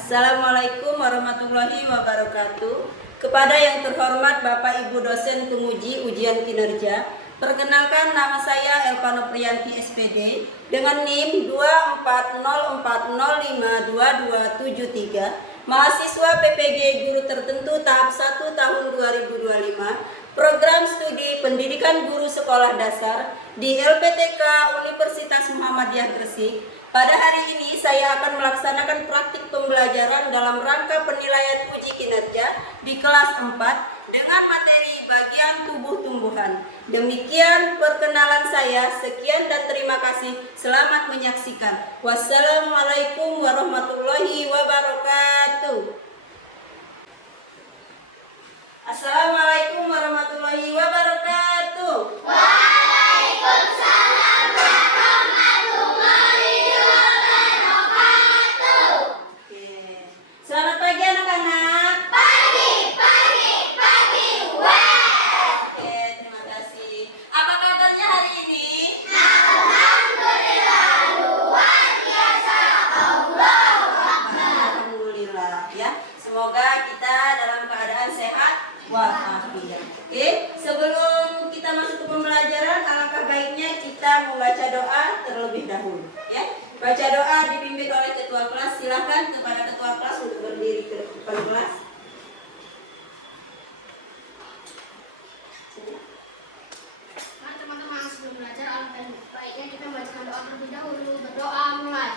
Assalamualaikum warahmatullahi wabarakatuh. Kepada yang terhormat Bapak Ibu dosen penguji ujian kinerja, perkenalkan nama saya Elva Nopriyanti SPD dengan NIM 24040522273, mahasiswa PPG Guru Tertentu tahap 1 tahun 2025, program studi pendidikan guru sekolah dasar di LPTK Universitas Muhammadiyah Gresik. Pada hari ini saya akan melaksanakan praktik pembelajaran dalam rangka penilaian uji kinerja di kelas 4 dengan materi bagian tubuh tumbuhan. Demikian perkenalan saya. Sekian dan terima kasih. Selamat menyaksikan. Wassalamualaikum warahmatullahi wabarakatuh. Assalamualaikum warahmatullahi wabarakatuh. Waalaikumsalam warahmatullahi wabarakatuh. Selamat pagi anak-anak. Pagi. Oke, terima kasih. Apa kabarnya hari ini? Alhamdulillah luar biasa. Alhamdulillah ya. Semoga kita dalam keadaan sehat walafiat. Oke, sebelum kita masuk ke pembelajaran, alangkah baiknya kita membaca doa terlebih dahulu ya. Baca doa dipimpin oleh ketua kelas. Silakan kepada ketua kelas untuk berdiri ke depan kelas. Mari teman-teman, sebelum belajar alangkah baiknya kita membacakan doa terlebih dahulu. Berdoa mulai.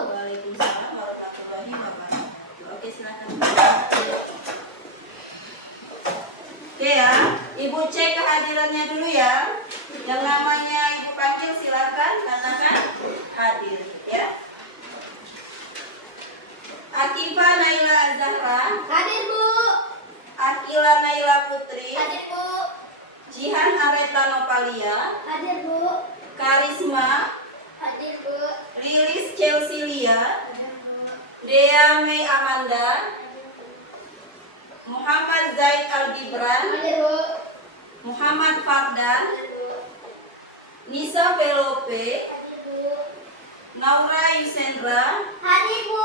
Waalaikumsalam warahmatullahi wabarakatuh. Oke, silakan. Oke ya, Ibu cek kehadirannya dulu ya. Yang namanya Ibu panggil silakan katakan hadir ya. Akifa Naila Azahra, Hadir Bu. Akila Naila Putri, Hadir Bu. Jihan Areta Nopalia, Hadir Bu. Karisma, Hadir Bu. Lilis Chelsea Lia, Hadir Bu. Dea Mei Amanda, Muhammad Zaid Al Gibran, Hadir Bu. Muhammad Fardan, Hadir Bu. Nisa Velope, Hadir Bu. Naura Yusendra, Hadir Bu.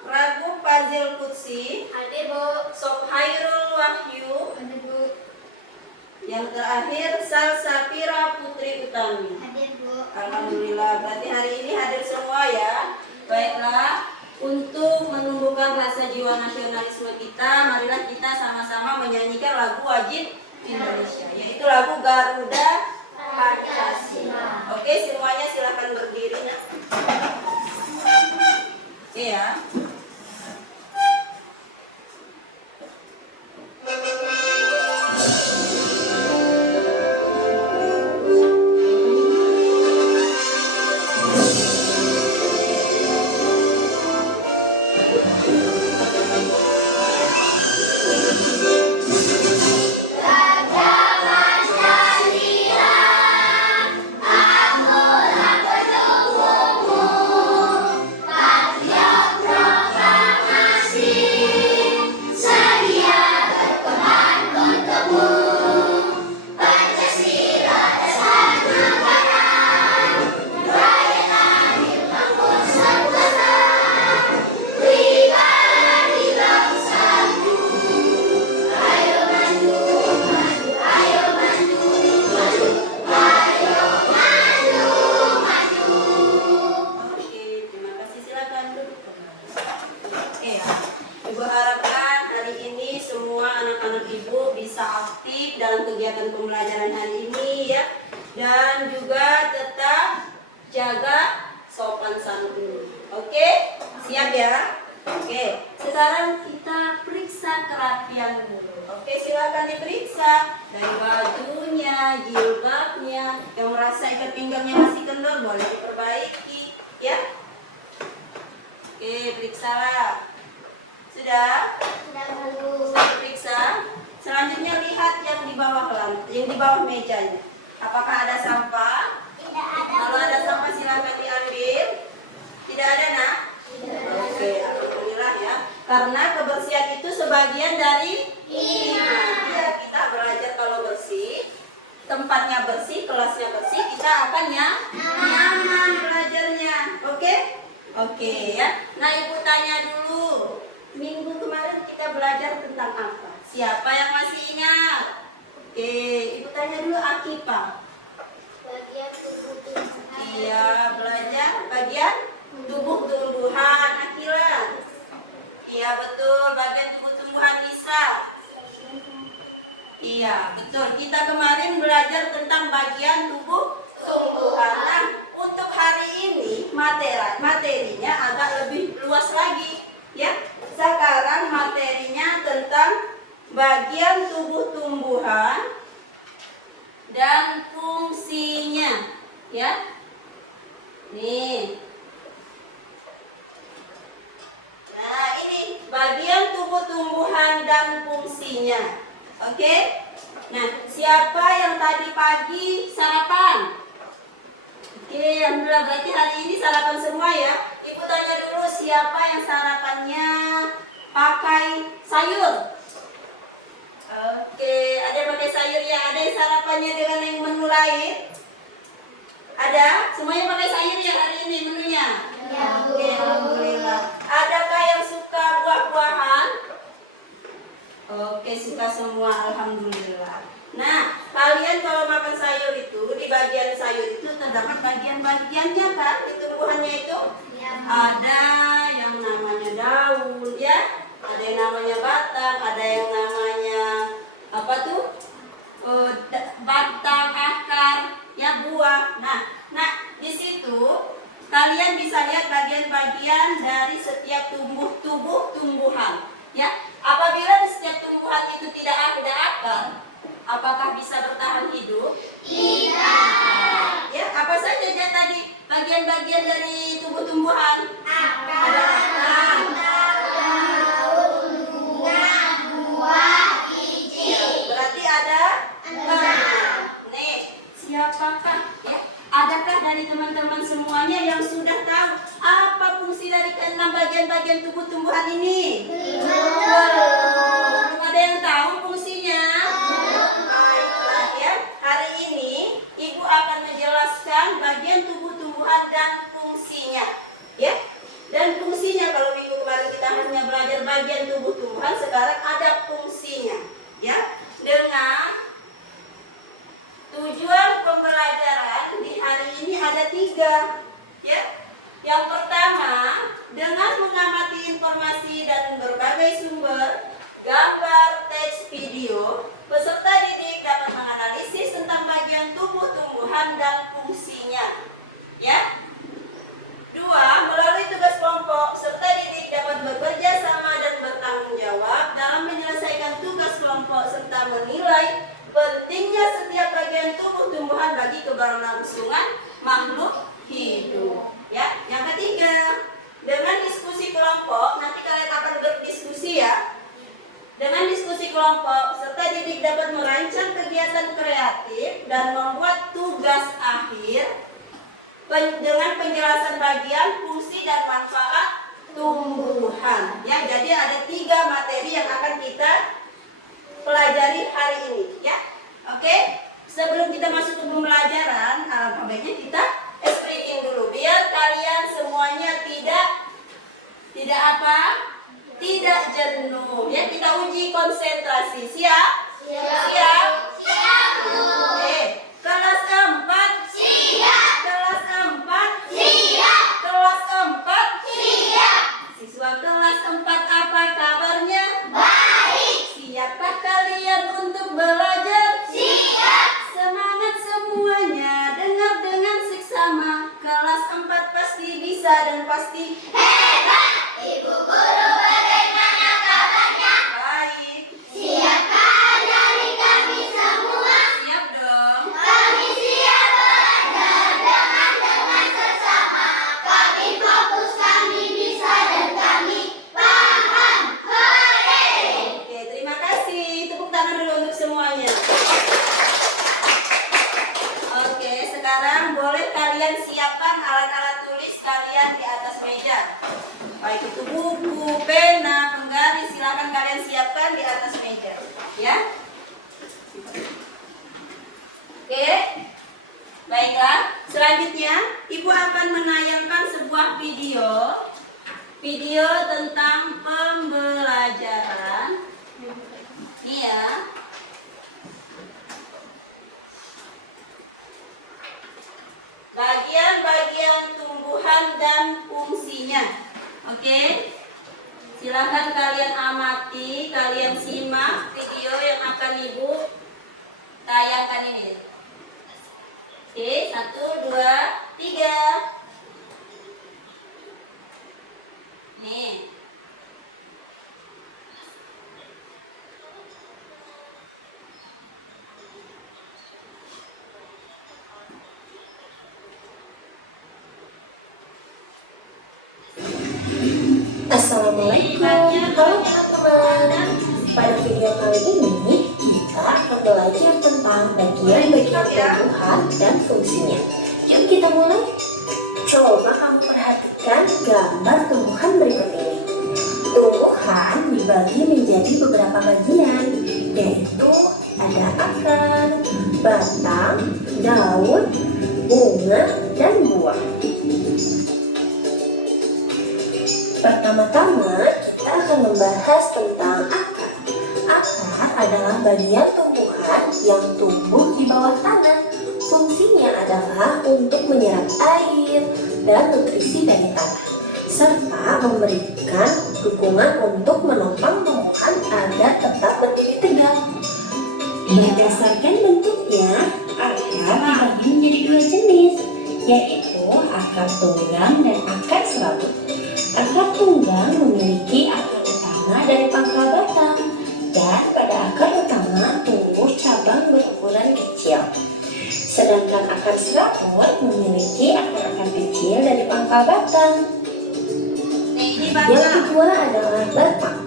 Ragu Fazil Kutsi, Hadir Bu. Sobhairul Wahyu, Hadir Bu. yang terakhir Sal Sapira Putri Utami. Hadir Bu. Alhamdulillah, berarti hari ini hadir semua ya. Baiklah, untuk menumbuhkan rasa jiwa nasionalisme kita, marilah kita sama-sama menyanyikan lagu wajib Indonesia, yaitu lagu Garuda Pancasila. Oke, semuanya silakan berdiri. Oke ya. Raja Pancasila dan juga tetap jaga sopan santun. Oke, siap ya? Oke, sekarang kita periksa kerapian guru. Oke, silakan diperiksa dari bajunya, jilbabnya. Yang merasa ikat pinggangnya masih kendor boleh diperbaiki, ya. Oke, periksalah. Sudah? Sudah bagus. Sudah diperiksa. Selanjutnya lihat yang di bawah yang di bawah mejanya. Apakah ada sampah? Tidak ada. Kalau ada sampah silakan diambil. Tidak ada, Nak? Oke, alhamdulillah ya. Karena kebersihan itu sebagian dari iman. Ya, kita belajar kalau bersih, tempatnya bersih, kelasnya bersih, kita akan nyaman belajarnya. Oke? Oke ya. Nah, Ibu tanya dulu. Minggu kemarin kita belajar tentang apa? Siapa yang masih ingat? Oke, Ibu tanya dulu Akifah. Bagian tubuh. Iya, belajar bagian tubuh-tumbuhan. Akila. Iya, betul, bagian tubuh-tumbuhan Nisa. Iya, betul. Kita kemarin belajar tentang bagian tubuh-tumbuhan. Nah, untuk hari ini materinya agak lebih luas lagi, ya. Sekarang materinya tentang bagian tubuh-tumbuhan dan fungsinya, ya. Nih. Nah, ini bagian tubuh-tumbuhan dan fungsinya. Oke? Nah, siapa yang tadi pagi sarapan? Oke, alhamdulillah berarti hari ini sarapan semua ya. Ibu tanya dulu siapa yang sarapannya pakai sayur? Oke, ada yang pakai sayur ya? Ada yang sarapannya dengan yang menu lain? Ada? Semuanya pakai sayur ya hari ini menunya? Ya, Bu. Oke, alhamdulillah. Adakah yang suka buah-buahan? Oke, suka semua, alhamdulillah. Nah, kalian kalau makan sayur itu, di bagian sayur itu terdapat bagian-bagiannya kan? Di tumbuhannya itu Ya, Bu. ada yang namanya daun, ya. Ada yang namanya batang, ada yang namanya apa tuh? Batang, akar, ya buah. Nah, di situ kalian bisa lihat bagian-bagian dari setiap tumbuhan, ya. Apabila di setiap tumbuhan itu tidak ada akar, apakah bisa bertahan hidup? Tidak. Ya, apa saja ya tadi bagian-bagian dari tumbuh-tumbuhan? Akar, Ada akar. daun, bunga, buah, biji. Berarti ada nih, siapakah ya? Adakah dari teman-teman semuanya yang sudah tahu apa fungsi dari keenam bagian-bagian tubuh tumbuhan ini? Belum ada yang tahu fungsinya? Baiklah ya, hari ini Ibu akan menjelaskan bagian tubuh tumbuhan dan fungsinya, ya. Dan fungsinya kalau minggu kemarin kita hanya belajar bagian tubuh tumbuhan, sekarang ada fungsinya, ya. Dengan tujuan pembelajaran di hari ini ada 3, ya. Yang pertama, dengan mengamati informasi dan berbagai sumber, gambar, teks, video, peserta didik dapat menganalisis tentang bagian tubuh tumbuhan dan fungsinya, ya. 2, melalui tugas kelompok, peserta didik dapat bekerja sama dan bertanggung jawab dalam menyelesaikan tugas kelompok serta menilai pentingnya setiap bagian tubuh tumbuhan bagi keberlangsungan makhluk hidup. Ya, yang ketiga, dengan diskusi kelompok, nanti kalian akan berdiskusi ya. Dengan diskusi kelompok, peserta didik dapat merancang kegiatan kreatif dan membuat tugas akhir dengan penjelasan bagian, fungsi dan manfaat tumbuhan. Ya, jadi ada 3 materi yang akan kita pelajari hari ini, ya. Oke, sebelum kita masuk ke pembelajaran, alangkah baiknya kita speaking dulu biar kalian semuanya tidak apa? Tidak jenuh. Ya, kita uji konsentrasi. Siap? Siap? Siap, Bu. Kelas 4. Siap. Kelas 4. Siap. Kelas 4. Siap. Siswa kelas 4 apa kabarnya? Baik. Siapkah kalian untuk belajar? Siap. Semangat semuanya. sekarang boleh kalian siapkan alat-alat tulis kalian di atas meja. Baik itu buku, pena, penggaris, silakan kalian siapkan di atas meja. Ya. Oke. Baiklah, selanjutnya Ibu akan menayangkan sebuah video tentang pembelajaran. Ini ya. Bagian-bagian tumbuhan dan fungsinya. Oke. Silakan kalian amati, kalian simak video yang akan Ibu tayangkan ini. Oke, 1, 2, 3. Nih. Assalamualaikum, halo teman-teman. Pada video kali ini kita akan belajar tentang bagian-bagian tumbuhan dan fungsinya. Yuk kita mulai. Coba kamu perhatikan gambar tumbuhan berikut ini. Tumbuhan dibagi menjadi beberapa bagian, yaitu ada akar, batang, daun, bunga, dan buah. Pertama-tama kita akan membahas tentang akar. Akar adalah bagian tumbuhan yang tumbuh di bawah tanah. Fungsinya adalah untuk menyerap air dan nutrisi dari tanah, serta memberikan dukungan untuk menopang tumbuhan agar tetap berdiri tegak. Berdasarkan bentuknya, akar dibagi menjadi dua jenis, yaitu akar tunggang dan akar serabut. Akar tunggang memiliki akar utama dari pangkal batang, dan pada akar utama tumbuh cabang berukuran kecil. Sedangkan akar serabut memiliki akar-akar kecil dari pangkal batang. Yang kedua adalah batang.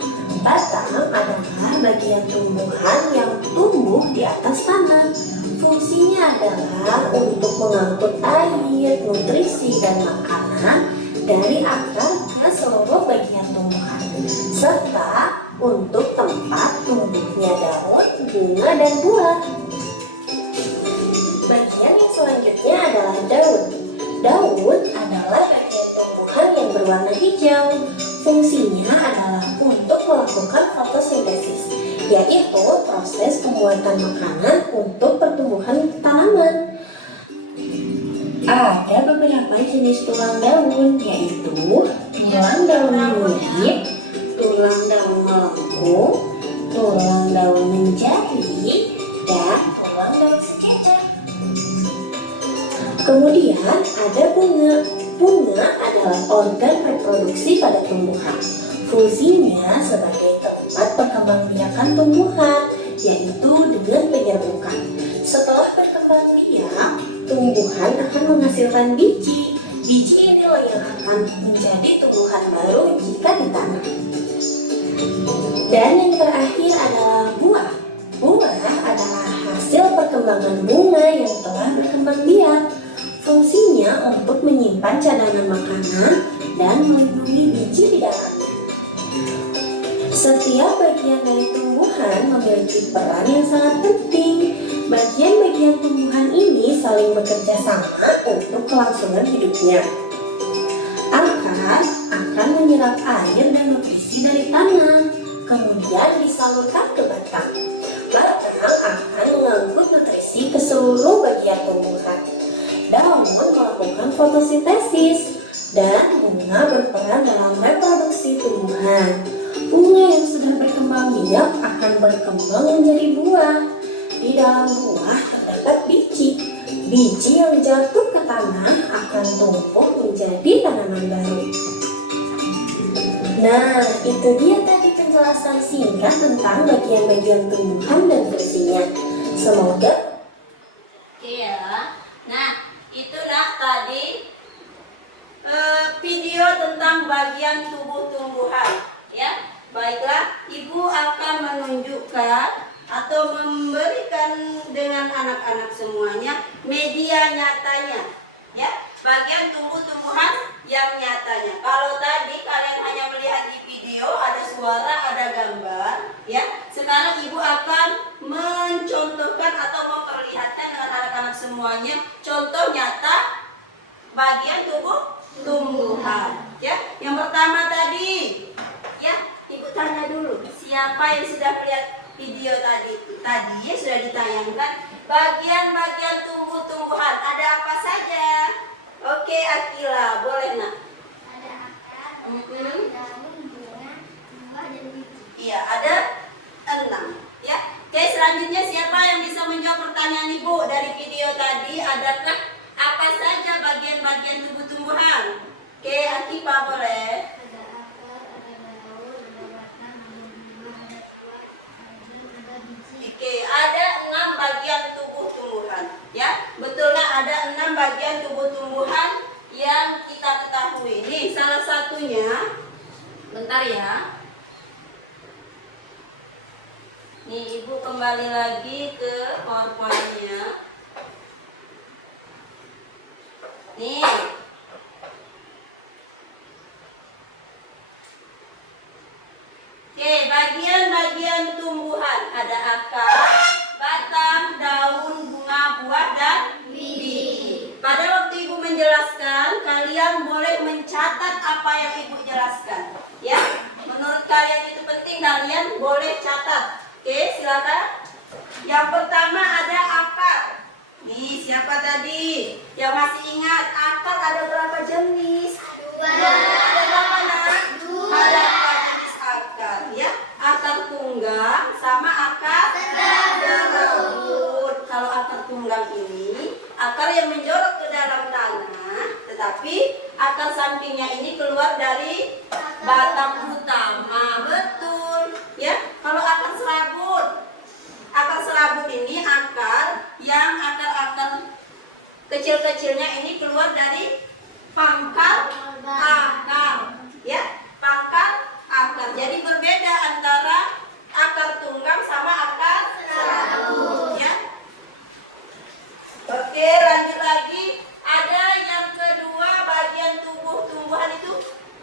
Batang adalah bagian tumbuhan yang tumbuh di atas tanah. Fungsinya adalah untuk mengangkut air, nutrisi, dan makanan dari akar ke seluruh bagian tumbuhan, serta untuk tempat tumbuhnya daun, bunga, dan buah. Bagian yang selanjutnya adalah daun. Daun adalah bagian tumbuhan yang berwarna hijau. Fungsinya adalah untuk melakukan fotosintesis, yaitu proses pembuatan makanan untuk pertumbuhan tanaman. Ada beberapa jenis tulang daun, yaitu tulang daun bulir, tulang daun melengkung, tulang daun menjadi, dan tulang daun sekejap. Kemudian ada bunga. Bunga adalah organ reproduksi pada tumbuhan. Fungsinya sebagai tempat perkembangbiakan tumbuhan, yaitu dengan penyerbukan. Setelah berkembang biak, tumbuhan akan menghasilkan biji. Biji inilah yang akan menjadi tumbuhan baru jika ditanam. Dan yang terakhir adalah buah. Buah adalah hasil perkembangan bunga yang telah berkembang biak. Fungsinya untuk menyimpan cadangan makanan dan melindungi biji di dalamnya. Setiap bagian dari tumbuhan memiliki peran yang sangat penting. Bagian-bagian tumbuhan ini saling bekerja sama untuk kelangsungan hidupnya. Akar akan menyerap air dan nutrisi dari tanah, kemudian disalurkan ke batang. Batang akan mengangkut nutrisi ke seluruh bagian tumbuhan. Daun melakukan fotosintesis, dan bunga berperan dalam reproduksi tumbuhan. Bunga yang sudah berkembang biak akan berkembang menjadi buah. Di dalam buah terdapat biji. Biji yang jatuh ke tanah akan tumbuh menjadi tanaman baru. Nah, itu dia tadi penjelasan singkat tentang bagian-bagian tumbuhan dan fungsinya. Semoga Iya. Nah, itu tadi video tentang bagian tubuh tumbuhan, ya. Baiklah, Ibu akan menunjukkan atau memberikan dengan anak-anak semuanya media nyatanya, ya, bagian tumbuh-tumbuhan yang nyatanya. Kalau tadi kalian hanya melihat di video, ada suara, ada gambar, ya. Sekarang ibu akan mencontohkan atau memperlihatkan dengan anak-anak semuanya contoh nyata bagian tumbuhan, ya. Yang pertama tadi, ya, ibu tanya dulu, siapa yang sudah melihat video tadi? Tadi sudah ditayangkan bagian-bagian tumbuh-tumbuhan. Ada apa saja? Oke, Akila, boleh nak? Ada akar, daun, bunga, buah, dan biji. Iya, ada 6. Ya. Oke, selanjutnya siapa yang bisa menjawab pertanyaan ibu dari video tadi? Adakah apa saja bagian-bagian tumbuh-tumbuhan? Oke, Akipa boleh. Ada akar, ada daun, ada batang, ada bunga, ada buah, ada biji. Oke, ada 6 bagian tubuh-tumbuhan. Ya, betulnya ada 6 bagian tubuh-tumbuhan yang kita ketahui. Nih, salah satunya. Bentar ya. Nih, ibu kembali lagi ke PowerPoint-nya. Nih. Oke, bagian-bagian tumbuhan ada akar, batang, daun, bunga, buah, dan biji. Pada waktu ibu menjelaskan, kalian boleh mencatat apa yang ibu jelaskan. Ya, menurut kalian itu penting, kalian boleh catat. Oke, silakan. Yang pertama ada akar. Nih, siapa tadi yang masih ingat akar ada berapa jenis? Ada berapa nak? Ada 4 jenis akar, ya. Akar tunggang sama akar serabut. Kalau akar tunggang ini akar yang menjorok ke dalam tanah, tetapi akar sampingnya ini keluar dari batang utama. Betul, ya. Kalau akar serabut ini akar yang akar-akar kecil-kecilnya ini keluar dari pangkal akar, ya, pangkal akar. Jadi berbeda antara akar tunggang sama akar serabut, ya. Oke, lanjut lagi. Ada yang kedua bagian tumbuh-tumbuhan itu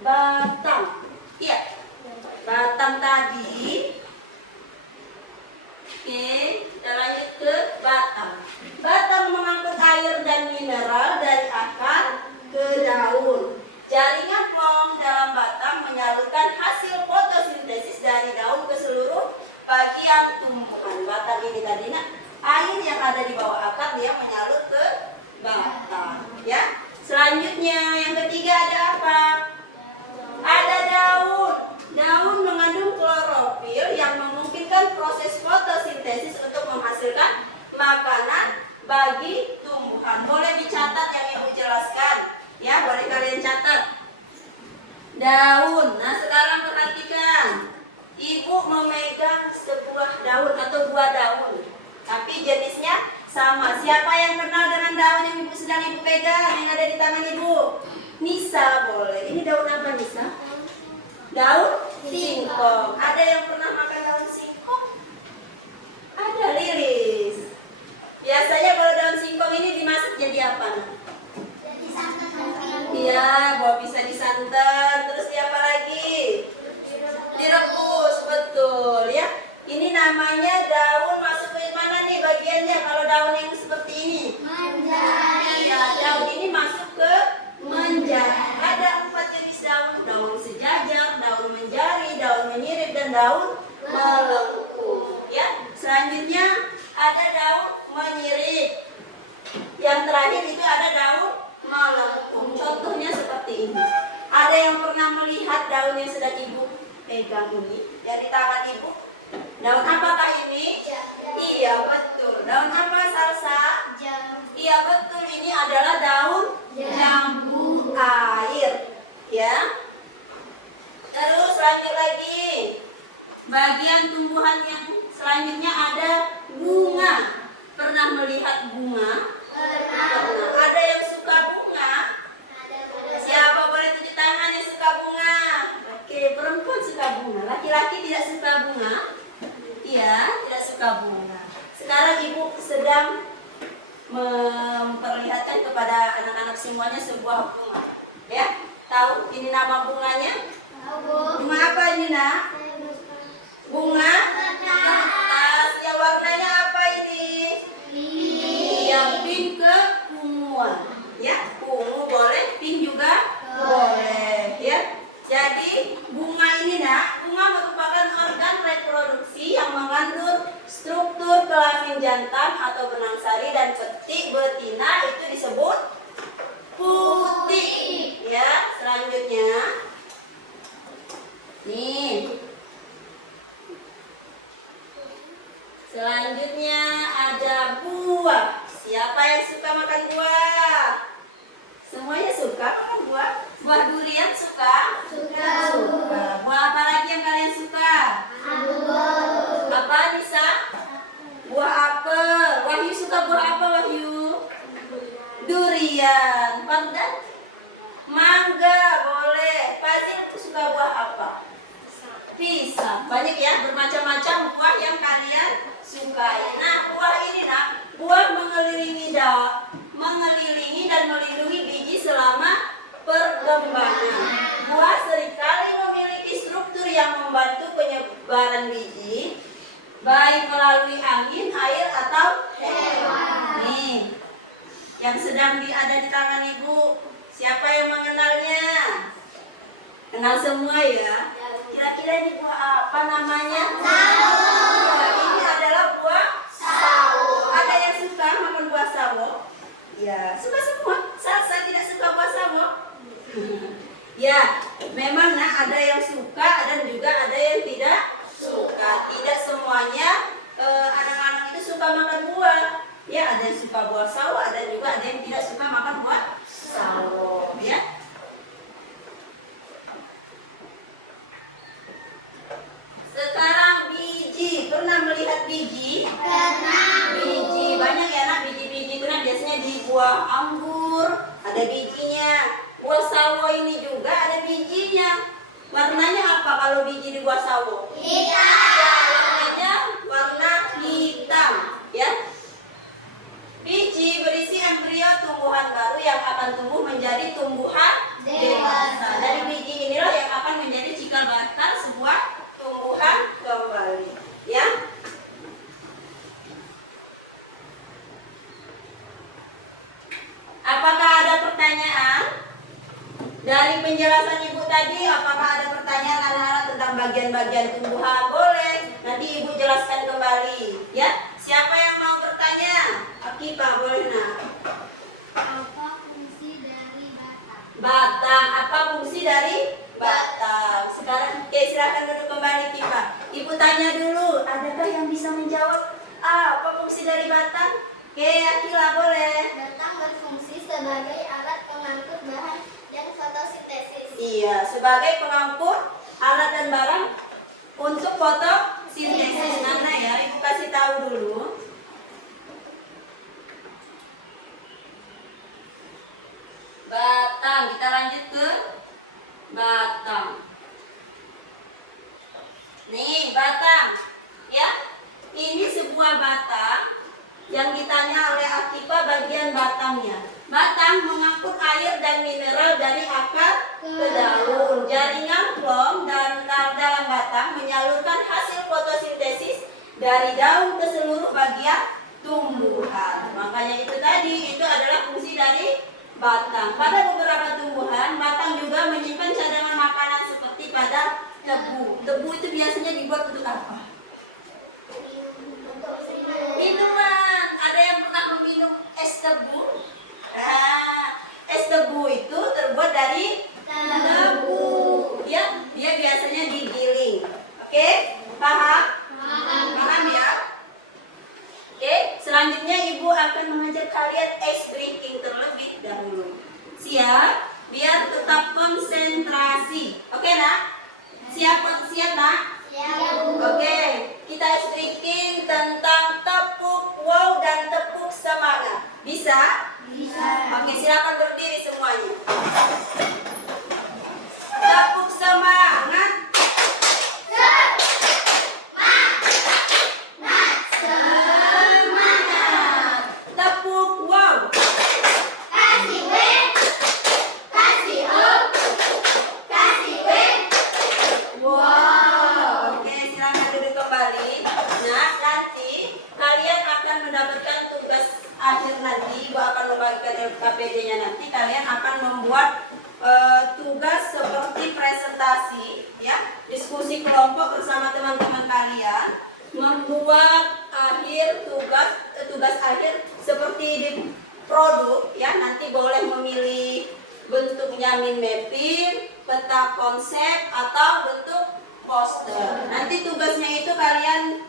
batang. Iya, batang tadi. Oke, kita lanjut ke batang. Batang mengangkut air dan mineral dari akar ke daun. Jaringan pom dalam batang menyalurkan hasil fotosintesis dari daun ke seluruh bagian tumbuhan. Batang ini tadi nak, air yang ada di bawah akar dia menyalur ke batang, ya. Selanjutnya yang ketiga ada apa? Ada daun. Daun mengandung klorofil yang memungkinkan proses fotosintesis untuk menghasilkan makanan bagi tumbuhan. Boleh dicatat yang ibu jelaskan, ya, boleh kalian catat. Daun. Nah, sekarang perhatikan. Ibu memegang sebuah daun atau 2 daun, tapi jenisnya sama. Siapa yang kenal dengan daun yang ibu sedang ibu pegang yang ada di tangan ibu? Nisa, boleh. Ini daun apa, Nisa? Daun singkong. Ada yang pernah makan daun singkong? Ada, Liris. Biasanya kalau daun singkong ini dimasak jadi apa? Jadi santan. Iya, bisa disantan. Terus apa lagi? Direbus, betul, ya. Ini namanya daun masuk ke mana nih bagiannya kalau daun yang seperti ini? Menjadi. Iya, daun ini masuk ke menjadi. Ada 4 jenis daun. Daun sejajar, daun menjari, daun menyirip, dan daun melengkung. Ya, selanjutnya ada daun menyirip. Yang terakhir itu ada daun melengkung. Contohnya seperti ini. Ada yang pernah melihat daun yang sedang ibu pegang ini? Yang di tangan ibu? Daun apakah ini? Iya, betul. Daun apa, Salsa? Iya, betul. Ini adalah daun jambu air, ya. Terus lanjut lagi. Bagian tumbuhan yang selanjutnya ada bunga. Pernah melihat bunga? Pernah. Ada yang suka bunga? Siapa boleh tunjuk tangan yang suka bunga? Oke, perempuan suka bunga. Laki-laki tidak suka bunga? Iya, tidak suka bunga. kepada anak-anak semuanya sebuah bunga. Ya, tahu ini nama bunganya? Bunga apa ini nak? Bunga kertas. Ya, warnanya apa ini? Yang pink keunguan. Ya, ungu boleh, pink juga boleh. Ya, jadi bunga ini nak, bunga merupakan organ reproduksi yang mengandung struktur kelamin jantan atau benang sari dan petik betina, itu disebut putih. Ya, selanjutnya nih. Selanjutnya ada buah. Siapa yang suka makan buah? Semuanya suka makan buah? Buah durian suka? Suka. Buah apa lagi yang kalian suka? Apa Nisa? Buah apel. Wahyu suka buah apa Wahyu? Durian. Pandan? Mangga boleh. Fazil suka buah apa? Pisang. Banyak ya, bermacam-macam buah yang kalian sukai. Nah, buah ini nak, buah mengelilingi dan melindungi biji selama perkembangan. Buah seringkali memiliki struktur yang membantu penyebaran biji, baik melalui angin, air, atau hewan. Nih, yang sedang ada di tangan ibu, siapa yang mengenalnya? Kenal semua ya? Kira-kira ini buah apa namanya? Sawo. Ya, ini adalah buah sawo. Ada yang suka makan buah sawo? Ya, suka semua. Saya tidak suka buah sawo. Ya, memang nah ada yang suka dan juga ada yang tidak suka. Tidak semuanya anak-anak itu suka makan buah. Ya, ada yang suka buah sawo, ada juga ada yang tidak suka makan buah sawo. Ya. Sekarang biji, pernah melihat biji? Pernah. Biji banyak ya nak, biji-biji itu nah biasanya di buah anggur ada bijinya. Buah sawo ini juga ada bijinya. Warnanya apa kalau biji di buah sawo? Hitam. Warnanya warna hitam, ya. Biji berisi embrio tumbuhan baru yang akan tumbuh menjadi tumbuhan dewasa. Dari biji inilah yang akan menjadi cikal bakal sebuah tumbuhan kembali, ya. Apakah ada pertanyaan dari penjelasan ibu tadi? Apakah ada pertanyaan anak-anak tentang bagian-bagian tumbuhan? Boleh, nanti ibu jelaskan kembali, ya. Siapa yang mau bertanya? Akifah, boleh nak. Apa fungsi dari batang? Batang, apa fungsi dari batang? Sekarang silakan duduk kembali Kifa. Ibu tanya dulu, adakah yang bisa menjawab apa fungsi dari batang? Akila boleh. Batang berfungsi sebagai alat pengangkut bahan dan fotosintesis. Iya, sebagai pengangkut alat dan barang untuk fotosintesis. Mana ya, ibu kasih tahu dulu. Batang, kita lanjut ke batang. Nih, batang. Ya, ini sebuah batang yang ditanya oleh Akifah bagian batangnya. Batang mengangkut air dan mineral dari akar ke daun. Jaringan plong dan dalam batang menyalurkan hasil fotosintesis dari daun ke seluruh bagian tumbuhan. Makanya itu tadi, itu adalah fungsi dari batang. Pada beberapa tumbuhan, batang juga menyimpan cadangan makanan seperti pada tebu. Tebu itu biasanya dibuat untuk apa? Minuman. Ada yang pernah meminum es tebu? Nah, es tebu itu terbuat dari tebu. Ya, dia biasanya digiling. Oke, paham? Paham ya? Oke, selanjutnya ibu akan mengajar kalian ice drinking terlebih dahulu. Siap? Biar tetap konsentrasi. Oke nak? Siap nak? Oke, kita ice drinking tentang tepuk wow dan tepuk semangat. Bisa? Bisa. Oke, silakan berdiri semuanya. Tepuk semangat. Semangat. Tepuk wow. LKPD-nya nanti kalian akan membuat tugas seperti presentasi, ya, diskusi kelompok bersama teman-teman kalian, membuat tugas akhir seperti di produk, ya, nanti boleh memilih bentuknya mind mapping, peta konsep atau bentuk poster. Nanti tugasnya itu kalian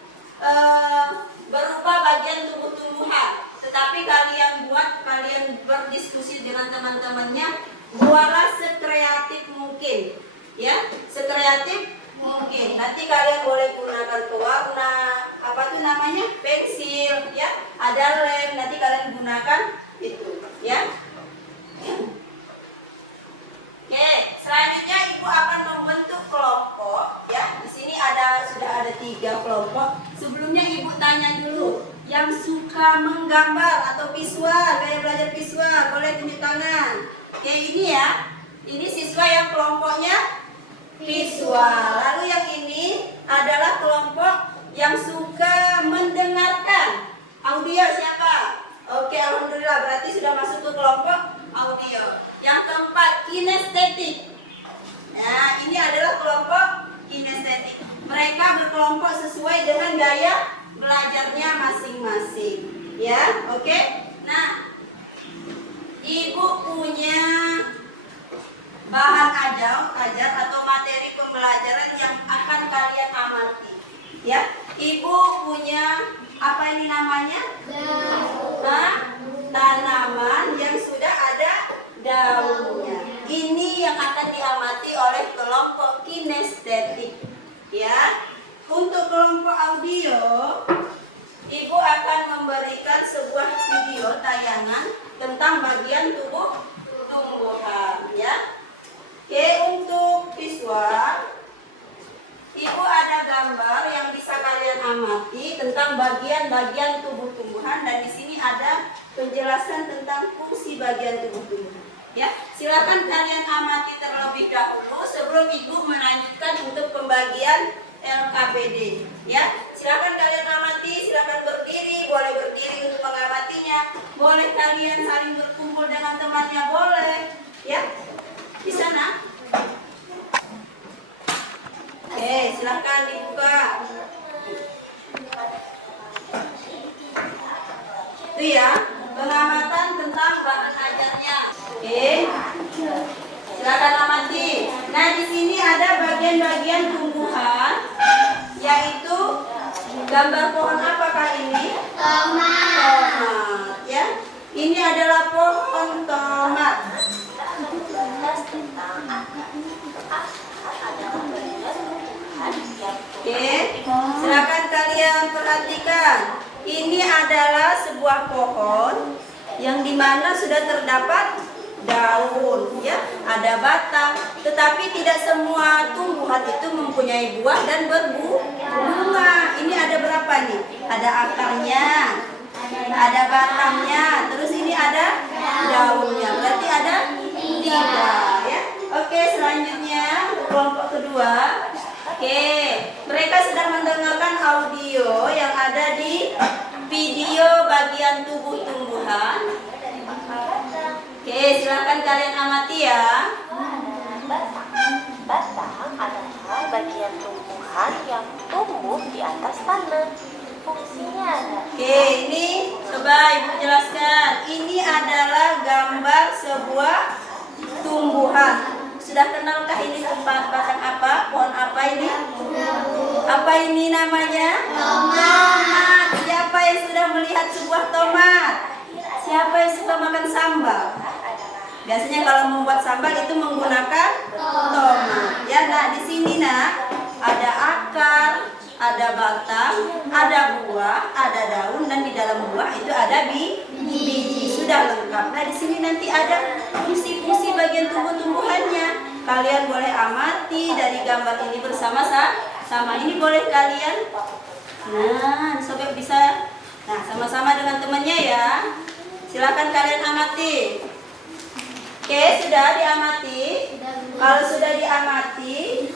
berupa bagian tumbuh-tumbuhan, tetapi kalian berdiskusi dengan teman-temannya, buatlah sekreatif mungkin, ya, sekreatif mungkin. Nanti kalian boleh gunakan pewarna, apa tuh namanya, pensil, ya, ada lem, nanti kalian gunakan itu, ya. Oke, selanjutnya ibu akan membentuk kelompok, ya. Di sini sudah ada 3 kelompok. Sebelumnya ibu tanya dulu, yang suka menggambar atau visual, kayak belajar visual, boleh tunjuk tangan. Oke, ini ya, ini siswa yang kelompoknya visual. Lalu yang ini adalah kelompok yang suka mendengarkan. Audio siapa? Oke, alhamdulillah, berarti sudah masuk ke kelompok audio. Yang keempat, kinestetik. Nah, ini adalah kelompok kinestetik. Mereka berkelompok sesuai dengan gaya belajarnya masing-masing. Ya, oke. Nah, ibu punya bahan ajar atau materi pembelajaran yang akan kalian amati. Ya, ibu punya apa ini namanya? Tanaman yang sudah ada daunnya. Ini yang akan diamati oleh kelompok kinestetik. Ya, untuk kelompok audio, ibu akan memberikan sebuah video tayangan tentang bagian tubuh tumbuhan, ya. Oke, untuk visual, ibu ada gambar yang bisa kalian amati tentang bagian-bagian tubuh tumbuhan, dan di sini ada penjelasan tentang fungsi bagian tubuh tumbuhan. Ya, silakan kalian amati terlebih dahulu sebelum ibu melanjutkan untuk pembagian LKPD. Ya, silakan kalian amati, silakan berdiri, boleh berdiri untuk mengamatinya, boleh kalian saling berkumpul dengan temannya, boleh, ya, di sana. Oke, silakan dibuka. Itu ya, pengamatan tentang bahan ajarnya. Oke, silakan amati. Nah, di sini ada bagian-bagian tumbuhan, yaitu gambar pohon apakah ini? Tomat. Ya, ini adalah pohon tomat. Oke, silakan kalian perhatikan. Ini adalah sebuah pohon yang dimana sudah terdapat daun, ya, ada batang, tetapi tidak semua tumbuhan itu mempunyai buah dan berbunga. Ini ada berapa nih? Ada akarnya, ada batangnya, terus ini ada daunnya. Berarti ada 3, ya. Oke, selanjutnya kelompok kedua. Oke, mereka sedang mendengarkan audio yang ada di video bagian tubuh tumbuhan. Oke, silakan kalian amati ya. Batang adalah bagian tumbuhan yang tumbuh di atas tanah. Fungsinya ada. Oke, ini coba ibu jelaskan. Ini adalah gambar sebuah tumbuhan. Sudah kenalkah ini batang apa? Pohon apa ini? Apa ini namanya? Tomat. Siapa yang sudah melihat sebuah tomat? Siapa yang suka makan sambal? Biasanya kalau membuat sambal itu menggunakan tomat. Ya, nah di sini ada akar, ada batang, ada buah, ada daun, dan di dalam buah itu ada biji. Sudah lengkap. Nah di sini nanti ada fungsi-fungsi bagian tumbuh-tumbuhannya. Kalian boleh amati dari gambar ini bersama-sama. Ini boleh kalian. Nah, sobat bisa. Nah, sama-sama dengan temannya ya. Silakan kalian amati. Oke, sudah diamati. Kalau sudah diamati,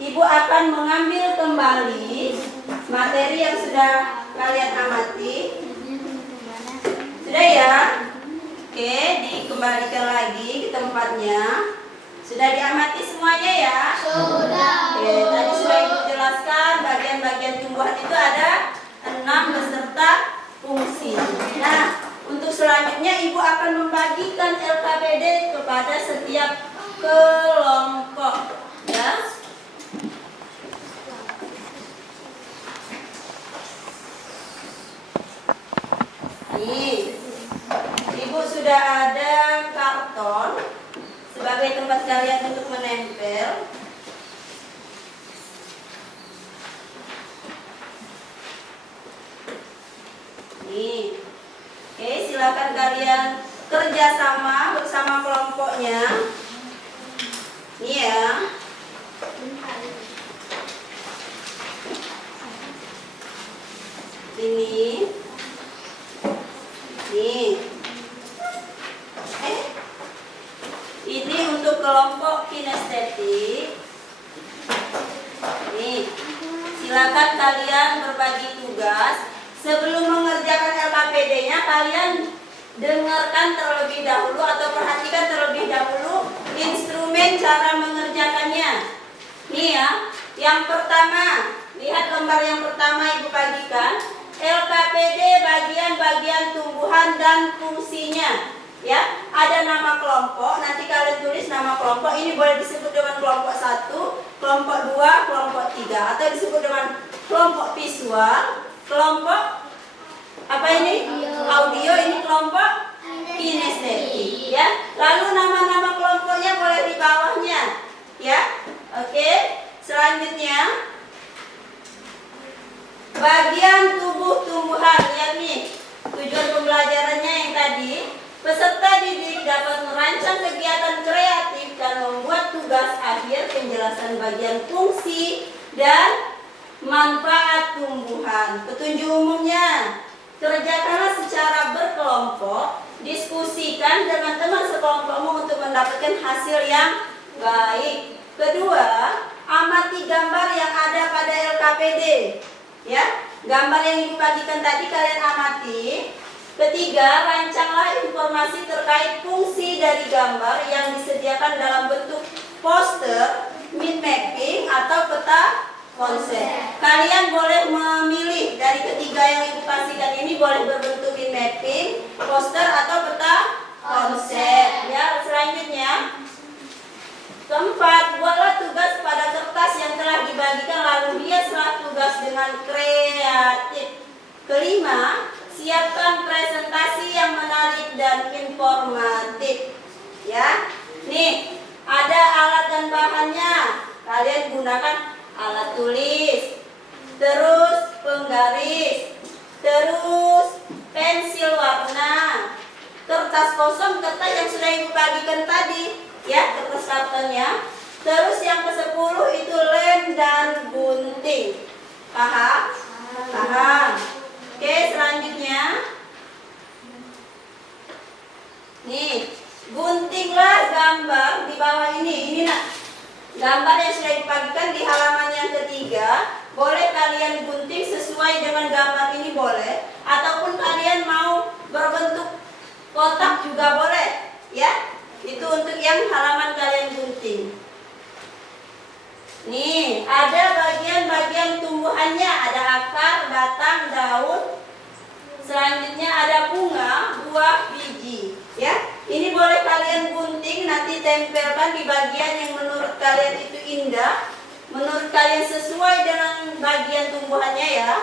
ibu akan mengambil kembali materi yang sudah kalian amati. Sudah ya? Oke, dikembalikan lagi ke tempatnya. Sudah diamati semuanya ya? Sudah. Oke, tadi sudah Ibu jelaskan bagian-bagian tumbuhan itu ada 6 beserta fungsi. Nah, untuk selanjutnya Ibu akan membagikan LKPD kepada setiap kelompok, ya. Nih, Ibu sudah ada karton sebagai tempat kalian untuk menempel. Nih, oke, silakan kalian kerjasama bersama kelompoknya. Nih ya. Ini. Nih. Ini untuk kelompok kinestetik. Nih. Silakan kalian berbagi tugas. Sebelum mengerjakan LKPD-nya, kalian dengarkan terlebih dahulu atau perhatikan terlebih dahulu instrumen cara mengerjakannya. Nih ya, yang pertama, lihat lembar yang pertama Ibu bagikan, LKPD bagian-bagian tumbuhan dan fungsinya. Ya, ada nama kelompok, nanti kalian tulis nama kelompok, ini boleh disebut dengan kelompok 1, kelompok 2, kelompok 3, atau disebut dengan kelompok visual, kelompok apa ini? Audio, ini kelompok kinestetik, ya. Lalu nama-nama kelompoknya boleh di bawahnya, ya. Oke. Selanjutnya bagian tubuh tumbuhan, lihat nih. Tujuan pembelajarannya yang tadi, peserta didik dapat merancang kegiatan kreatif dan membuat tugas akhir penjelasan bagian fungsi dan manfaat tumbuhan. Petunjuk umumnya, kerjakanlah secara berkelompok, diskusikan dengan teman sekelompokmu untuk mendapatkan hasil yang baik. Kedua, amati gambar yang ada pada LKPD. Ya, gambar yang Ibu bagikan tadi kalian amati. Ketiga, rancanglah informasi terkait fungsi dari gambar yang disediakan dalam bentuk poster, mind mapping, atau peta konsep. Kalian boleh memilih dari ketiga yang Ibu kasihkan ini, boleh berbentuk mind mapping, poster, atau peta konsep. Ya, selanjutnya, keempat, buatlah tugas pada kertas yang telah dibagikan lalu hiaslah tugas dengan kreatif. Kelima, siapkan presentasi yang menarik dan informatif. Ya, nih ada alat dan bahannya. Kalian gunakan alat tulis, terus penggaris, terus pensil warna, kertas kosong, kertas yang sudah Ibu bagikan tadi, ya, kertas kartonnya. Terus yang ke-10 itu lem dan gunting. Paham? Paham. Oke, selanjutnya nih, guntinglah gambar di bawah ini. Ini nak gambar yang sudah dibagikan di halaman yang ketiga. Boleh kalian gunting sesuai dengan gambar ini boleh, ataupun kalian mau berbentuk kotak juga boleh, ya. Itu untuk yang halaman kalian gunting. Nih, ada bagian-bagian tumbuhannya, ada akar, batang, daun. Selanjutnya ada bunga, buah, biji. Ya, ini boleh kalian gunting, nanti tempelkan di bagian yang menurut kalian itu indah, menurut kalian sesuai dengan bagian tumbuhannya ya.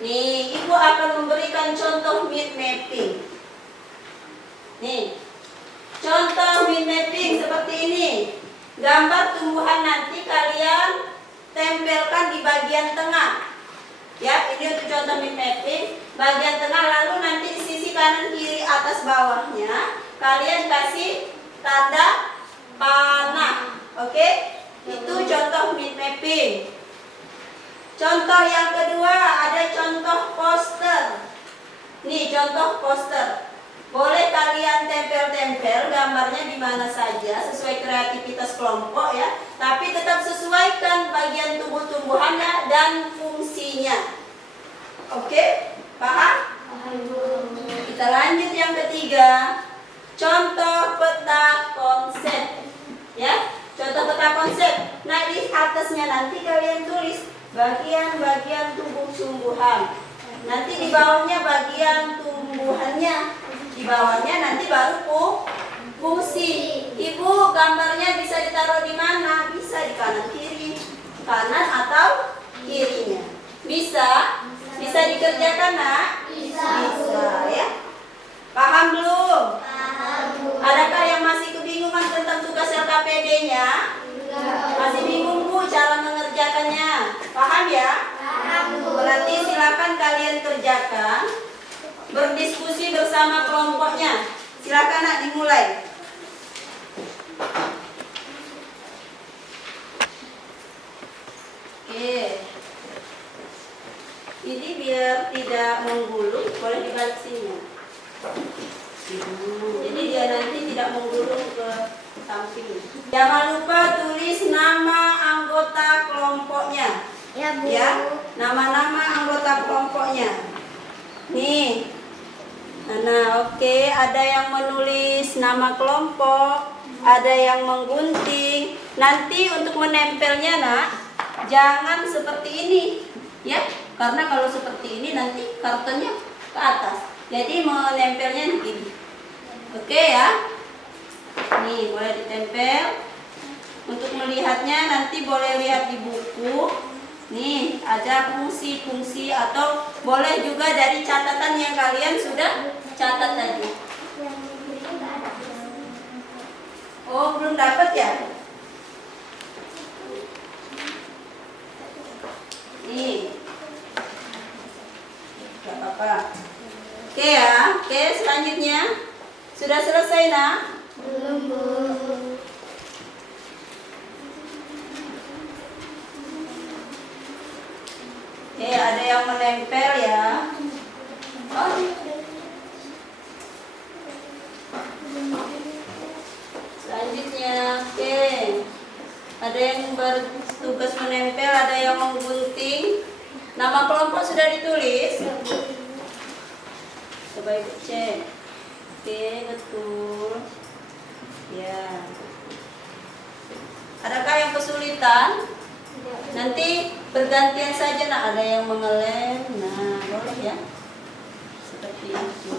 Nih, Ibu akan memberikan contoh mind mapping. Nih, contoh mind mapping seperti ini. Gambar tumbuhan nanti kalian tempelkan di bagian tengah. Ya, ini untuk contoh mind mapping. Bagian tengah, lalu nanti di sisi kanan kiri atas bawahnya kalian kasih tanda panah. Oke? Itu contoh mind mapping. Contoh yang kedua ada contoh poster. Nih, contoh poster. Boleh kalian tempel-tempel gambarnya di mana saja sesuai kreativitas kelompok ya, tapi tetap sesuaikan bagian tubuh-tumbuhannya dan fungsinya. Oke? Paham? Kita Kita lanjut yang ketiga. Contoh peta konsep. Ya, contoh peta konsep. Nah, di atasnya nanti kalian tulis bagian-bagian tubuh tumbuhan. Nanti di bawahnya bagian tumbuhannya. Di bawahnya nanti baru fungsi. Ibu, gambarnya bisa ditaruh di mana? Bisa di kanan kiri, kanan atau kirinya. Bisa? Bisa dikerjakan, Nak? Bisa ya. Paham belum? Adakah yang masih kebingungan tentang tugas LKPD-nya? Masih bingung, Bu, cara mengerjakannya? Paham ya? Berarti silakan kalian kerjakan. Berdiskusi bersama kelompoknya. Silakan, Nak, dimulai. Oke. Ini biar tidak menggulung, boleh dibalik sini. Jadi dia nanti tidak menggulung ke samping. Jangan lupa tulis nama anggota kelompoknya. Ya, Bu. Ya, nama-nama anggota kelompoknya. Nih. Nah, oke, ada yang menulis nama kelompok, ada yang menggunting. Nanti untuk menempelnya, Nak, jangan seperti ini, ya. Karena kalau seperti ini nanti kartonnya ke atas. Jadi menempelnya begini. Oke ya. Nih, boleh ditempel. Untuk melihatnya nanti boleh lihat di buku. Nih, ada fungsi-fungsi atau boleh juga dari catatan yang kalian sudah catat tadi. Oh, belum dapat ya? Nih. Gak apa-apa. Oke ya. Oke, selanjutnya. Sudah selesai, Nak? Belum, Bu. Oke, ada yang menempel ya. Oh. Selanjutnya, oke. Ada yang bertugas menempel, ada yang menggunting. Nama kelompok sudah ditulis. Coba Ibu cek. Oke, betul. Ya. Adakah yang kesulitan? Nanti bergantian saja, Nak. Ada yang mengelem. Nah, boleh ya. Seperti itu.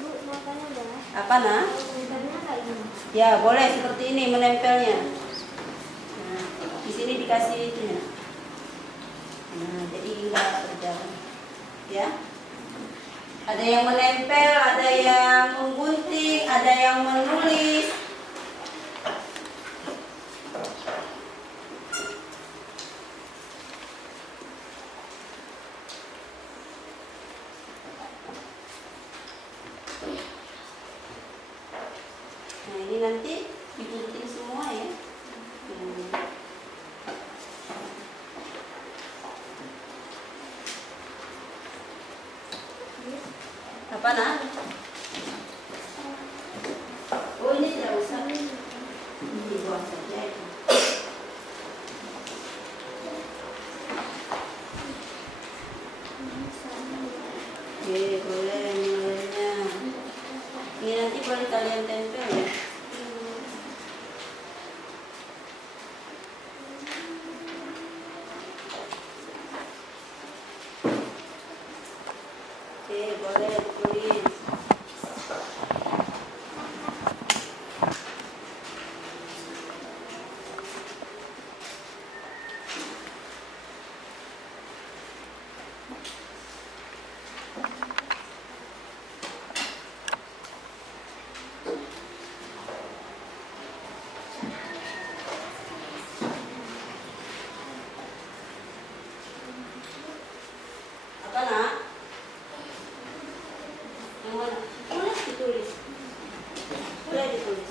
Bu, makannya udah. Apa, Nak? Makannya kayak gini. Ya, boleh seperti ini menempelnya. Nah, di sini dikasih itu ya. Nah, jadi enggak berjalan. Ya. Ada yang menempel, ada yang menggunting, ada yang menulis. Nah, ini nanti digunting semua ya. Apa, Nak? Oh, ini tidak usah. Dibuang saja itu. Oke, boleh mulainya. Ini nanti boleh kalian tempel ya. Oke, boleh tulis. Apa, Nak? Yang mana? Boleh ditulis. Boleh ditulis.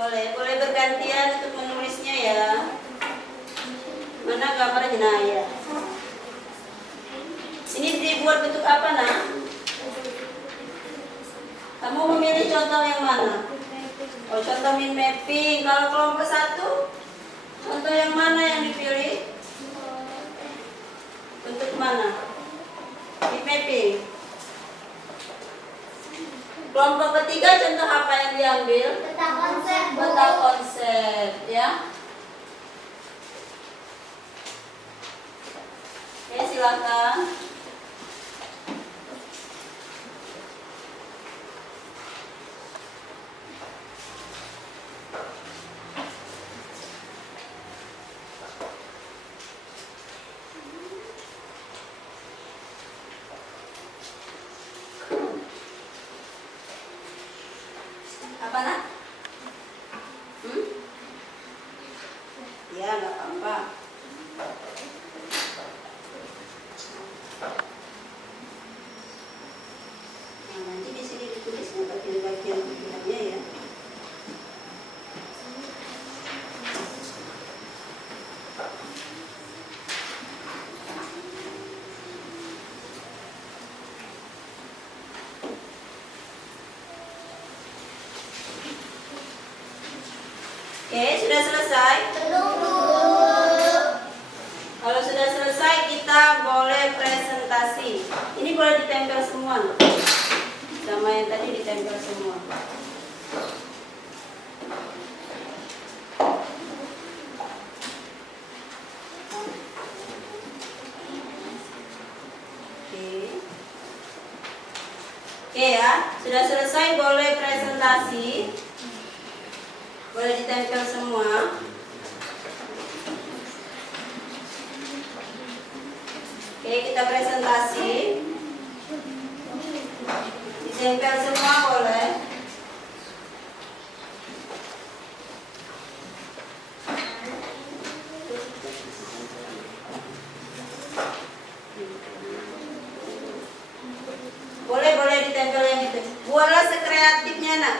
Boleh bergantian untuk menulisnya ya. Mana gambarnya? Nah ya. Ini dibuat bentuk apa nak? Kamu memilih contoh yang mana? Oh, contoh mind mapping. Kalau kelompok 1, contoh yang mana yang dipilih? Bentuk mana? Mind mapping. Kelompok ketiga contoh apa yang diambil? Peta konsep. Peta konsep, ya. Oke, silakan. Apa nak? Ya, nggak apa-apa. Nah, nanti di sini ditulisnya bagian-bagian pikirannya ya. Oke, sudah selesai? Kalau sudah selesai, kita boleh presentasi. Ini boleh ditempel semua, loh. Sama yang tadi ditempel semua. Oke ya, sudah selesai, boleh presentasi. Boleh ditempel semua. Oke, kita presentasi. Ditempel semua boleh. Boleh ditempel yang itu. Buatlah sekreatifnya nak.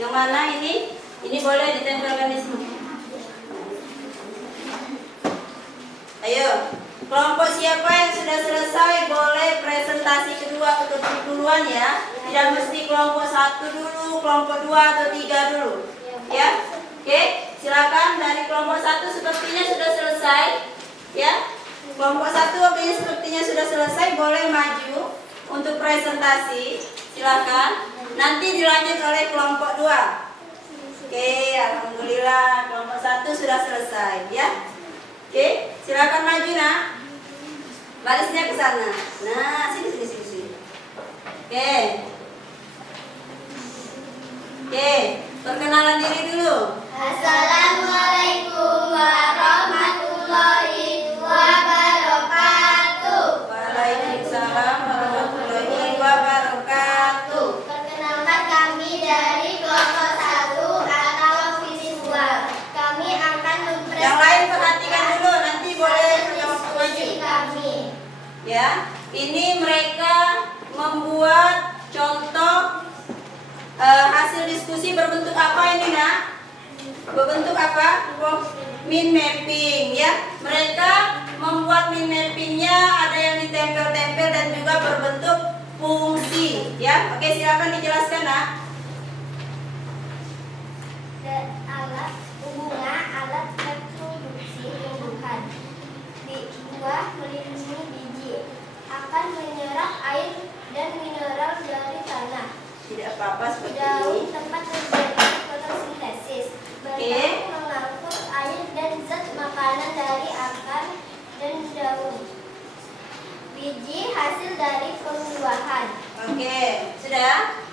Yang mana ini? Ini boleh ditempelkan di sini. Ayo, kelompok siapa yang sudah selesai boleh presentasi kedua atau duluan ya. Tidak mesti kelompok 1 dulu, kelompok 2 atau 3 dulu. Ya, oke. Silakan dari kelompok 1 sepertinya sudah selesai. Ya, kelompok 1 sepertinya sudah selesai, boleh maju untuk presentasi. Silakan. Nanti dilanjut oleh kelompok 2. Oke, alhamdulillah kelompok 1 sudah selesai ya. Oke, silakan maju nak. Barisnya ke sana. Nah, sini. Oke. Oke, perkenalan diri dulu. Assalamualaikum warahmatullahi wabarakatuh. Waalaikumsalam warahmatullahi wabarakatuh. Perkenalkan kami dari kelompok 1 atau visual. Kami akan Yang lain perhatikan dulu, nanti boleh punya waktu maju. kami. Ya, ini mereka membuat contoh hasil diskusi berbentuk apa ini nak? Berbentuk apa? Mind mapping ya. Mereka membuat mind mappingnya ada yang ditempel-tempel dan juga berbentuk fungsi ya. Oke, silakan dijelaskan nak. Alat bunga, alat reproduksi tumbuhan. Di buah melindungi biji, akan menyerap air dan mineral dari tanah. Tidak apa-apa seperti Daun ini. tempat terjadi fotosintesis. Batang mengangkut air dan zat makanan dari akar dan daun. Biji hasil dari pembuahan. Oke, sudah?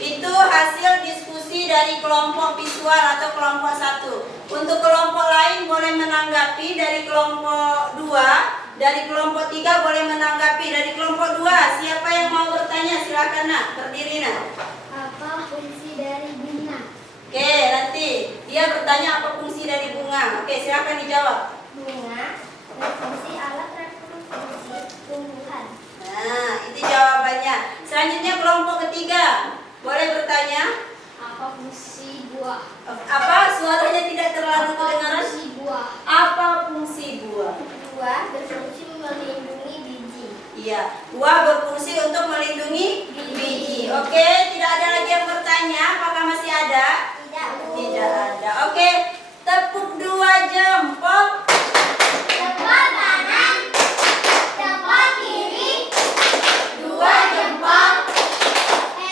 Itu hasil diskusi dari kelompok visual atau kelompok 1. Untuk kelompok lain boleh menanggapi dari kelompok 2, dari kelompok 3 boleh menanggapi dari kelompok 2. Siapa yang mau bertanya? Silakan nak, berdiri nak. Apa fungsi dari bunga? Oke, nanti dia bertanya apa fungsi dari bunga. Oke, silakan dijawab. Bunga berfungsi alat reproduksi tumbuhan. Nah, itu jawabannya. Selanjutnya kelompok ketiga boleh bertanya. Apa fungsi buah? ada? Tidak ada. Oke, tepuk 2 jempol. Jempol kanan, jempol kiri, 2 jempol.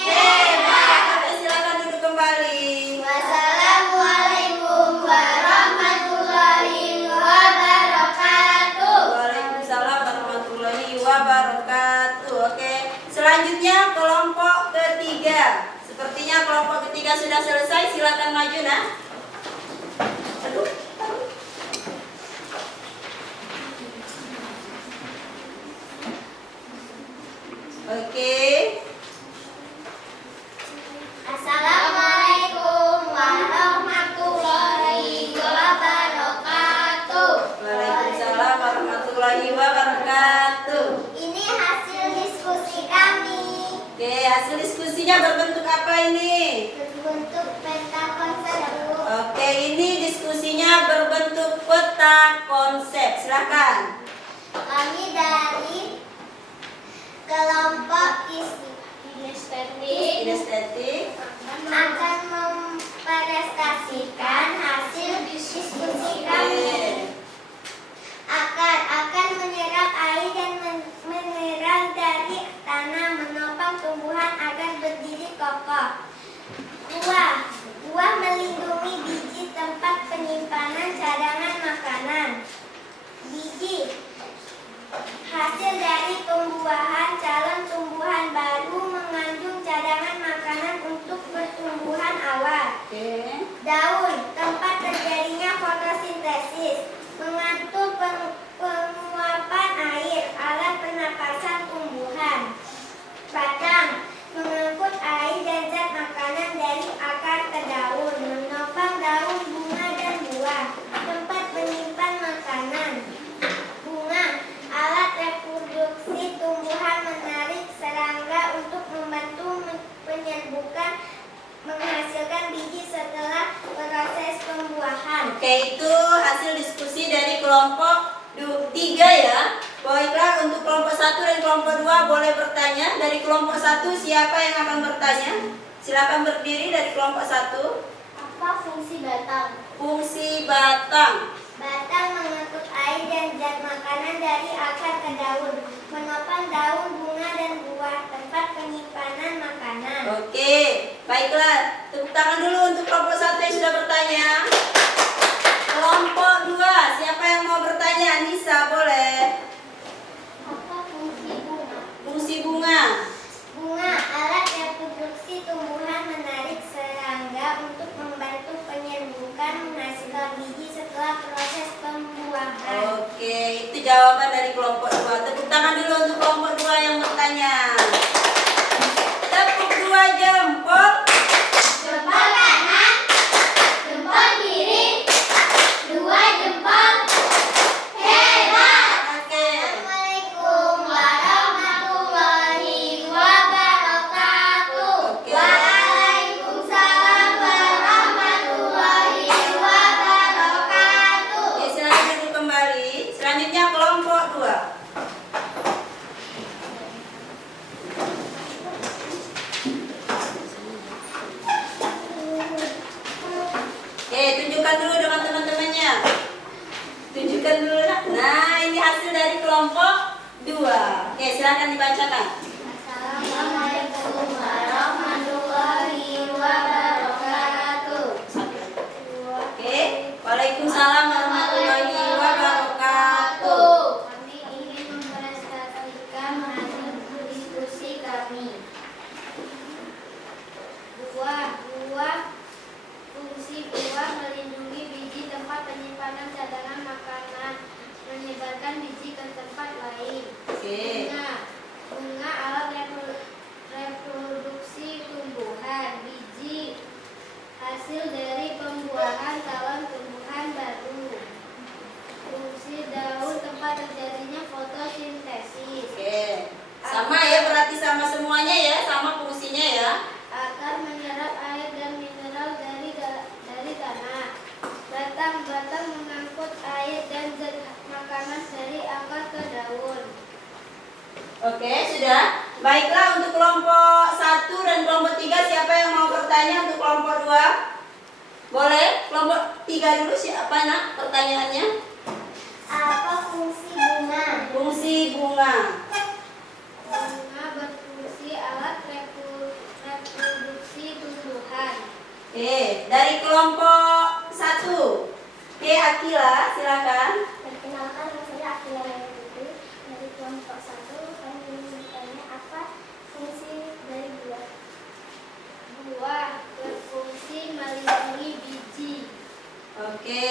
Hebat. Oke, silakan duduk kembali. Wassalamualaikum warahmatullahi wabarakatuh. Waalaikumsalam warahmatullahi wabarakatuh. Oke, selanjutnya kelompok ketiga. Sepertinya kelompok ketiga sudah selesai. Silakan maju, nah. Aduh. Oke. Assalamualaikum warahmatullahi wabarakatuh. Waalaikumsalam warahmatullahi wabarakatuh. Ini hasil diskusi kami. Oke, hasil diskusinya berbentuk apa ini? Berbentuk peta konsep. Oke, ini diskusinya berbentuk peta konsep. Silakan. Kami dari kelompok kinestetik Kinestetik. akan mempresentasikan hasil diskusi kami. Akan menyerap air dan mineral dari tanah, menopang tumbuhan agar berdiri kokoh. Buah melindungi biji, tempat penyimpanan cadangan makanan. Biji hasil dari pembuahan, calon tumbuhan baru mengandung cadangan makanan untuk pertumbuhan awal. Oke. Daun, tempat terjadinya fotosintesis, mengatur penguapan air, alat pernapasan tumbuhan. Batang, mengangkut air dan zat makanan dari akar ke daun, menopang daun, bunga, dan buah, tempat menyimpan makanan. Bunga, alat reproduksi tumbuhan, menarik serangga untuk membantu penyerbukan, menghasilkan biji setelah proses pembuahan. Oke, itu hasil diskusi dari kelompok 3 ya. Baiklah, untuk kelompok 1 dan kelompok 2 boleh bertanya. Dari kelompok 1 siapa yang akan bertanya? Silakan berdiri dari kelompok 1. Apa fungsi batang? Fungsi batang. Batang mengangkut air dan zat makanan dari akar ke daun, menopang daun, bunga, dan buah, tempat penyimpanan makanan. Oke, baiklah. Tepuk tangan dulu untuk kelompok 1 yang sudah bertanya. Kelompok 2, siapa yang mau bertanya? Nisa, boleh. Apa fungsi bunga? Fungsi bunga. Bunga, alat reproduksi tumbuhan, menarik serangga untuk membantu penyerbukan, menghasilkan biji setelah proses pembuahan. Oke, itu jawaban dari kelompok 2. Tepuk tangan dulu untuk kelompok 2 yang bertanya. Tepuk 2 jempol. Jempol kanan, jempol kiri, 2 jempol. Hebat! Oke. Assalamualaikum warahmatullahi wabarakatuh. Oke. Waalaikumsalam warahmatullahi wabarakatuh. Oke, silakan duduk kembali. Selanjutnya kelompok 2. Oke, tunjukkan dulu dengan teman-temannya. Tunjukkan dulu. Nah, ini hasil dari kelompok 2. Oke, silakan dibacakan. Assalamualaikum warahmatullahi wabarakatuh. Oke, waalaikumsalam warahmatullahi wabarakatuh. Kami ingin mempresentasikan hasil diskusi kami. Fungsi buah melindungi biji, tempat penyimpanan cadangan makanan, menyebarkan biji ke tempat lain. Oke. Bunga alat reproduksi tumbuhan. Biji hasil dari pembuahan calon tumbuhan baru. Fungsi daun, tempat terjadinya fotosintesis. Oke. Sama ya, berarti sama semuanya ya, sama fungsinya ya. Akar menyerap air dan mineral dari tanah. Batang mengangkut air dan zat makanan dari akar ke daun. Oke, sudah. Baiklah, untuk kelompok 1 1 dan kelompok 3 siapa yang mau bertanya untuk kelompok 2? Boleh? Kelompok 3 dulu siapa nak pertanyaannya? Apa fungsi bunga? Fungsi bunga. Bunga berfungsi alat reproduksi tumbuhan. Eh, Dari kelompok 1. Akila, silakan. Perkenalkan, saya Akila Putri dari kelompok 1. Kami ingin bertanya apa fungsi dari buah? Buah berfungsi melindungi biji. Oke,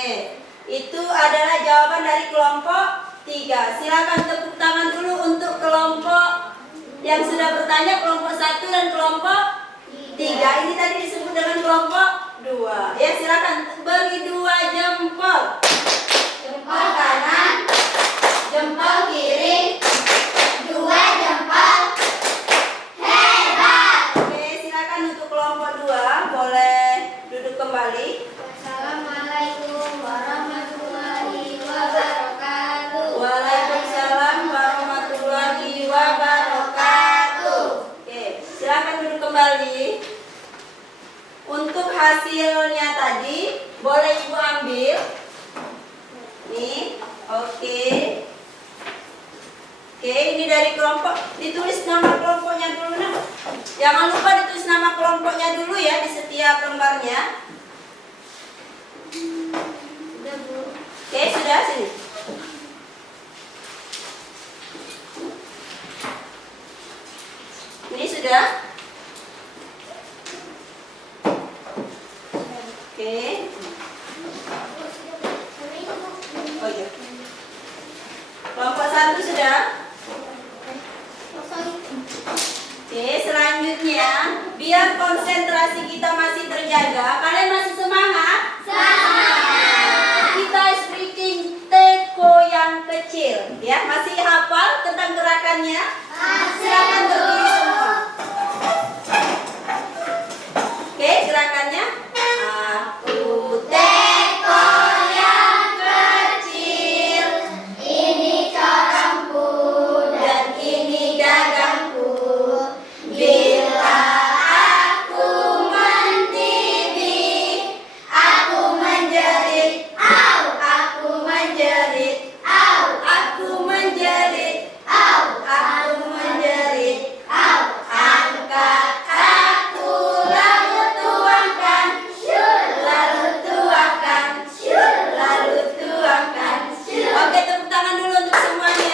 itu adalah jawaban dari kelompok 3. Silakan tepuk tangan dulu untuk kelompok yang sudah bertanya, kelompok 1 dan kelompok 3. Ini tadi disebut dengan kelompok 2. Ya, silakan beri 2 jempol. Jempol kanan, jempol kiri, 2 jempol. Hebat. Oke, silakan untuk kelompok 2 boleh duduk kembali. Assalamualaikum warahmatullahi wabarakatuh. Waalaikumsalam warahmatullahi wabarakatuh. Oke, silakan duduk kembali. Untuk hasilnya tadi boleh Ibu ambil. Nih, oke. Oke, ini dari kelompok. Ditulis nama kelompoknya dulu nak. Jangan lupa ditulis nama kelompoknya dulu ya di setiap lembarnya. Sudah, Bu. Oke, sudah sini. Ini sudah. Oke. Oh iya. Kelompok 1 sudah. Oke, selanjutnya biar konsentrasi kita masih terjaga. Kalian masih semangat? Kita speaking teko yang kecil, ya. Masih hafal tentang gerakannya? Silakan berdiri semua. Oke, gerakannya. Aku teko yang kecil, ini corongku dan ini gagangku. Bila aku mendidih, aku menjerit, au, aku menjerit, au, aku menjerit, au, aku menjerit, au, angkat aku lalu tuangkan, lalu tuangkan, lalu tuangkan. Oke, tepuk tangan dulu untuk semuanya.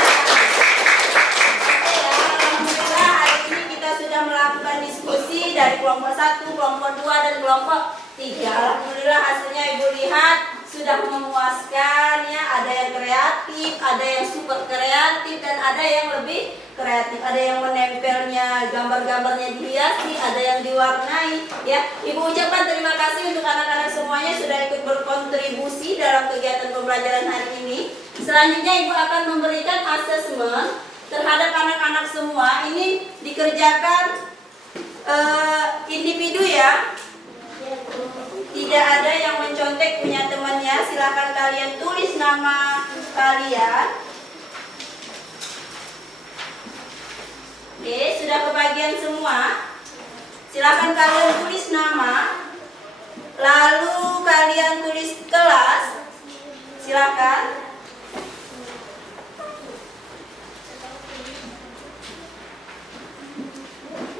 Alhamdulillah hari ini kita sudah melakukan diskusi dari kelompok 1, kelompok 2 dan kelompok 3. Alhamdulillah hasilnya Ibu lihat sudah memuaskan ya. Ada yang kreatif, ada yang super kreatif dan ada yang lebih kreatif. Ada yang menempelnya, gambar-gambarnya dihiasi, ada yang diwarnai ya. Ibu ucapkan terima kasih untuk anak-anak semuanya sudah ikut berkontribusi dalam kegiatan pembelajaran hari ini. Selanjutnya Ibu akan memberikan asesmen terhadap anak-anak semua. Ini dikerjakan individu ya. Tidak ada yang mencontek punya temannya. Silakan kalian tulis nama kalian. Oke, sudah kebagian semua. Silakan kalian tulis nama. Lalu kalian tulis kelas. Silakan.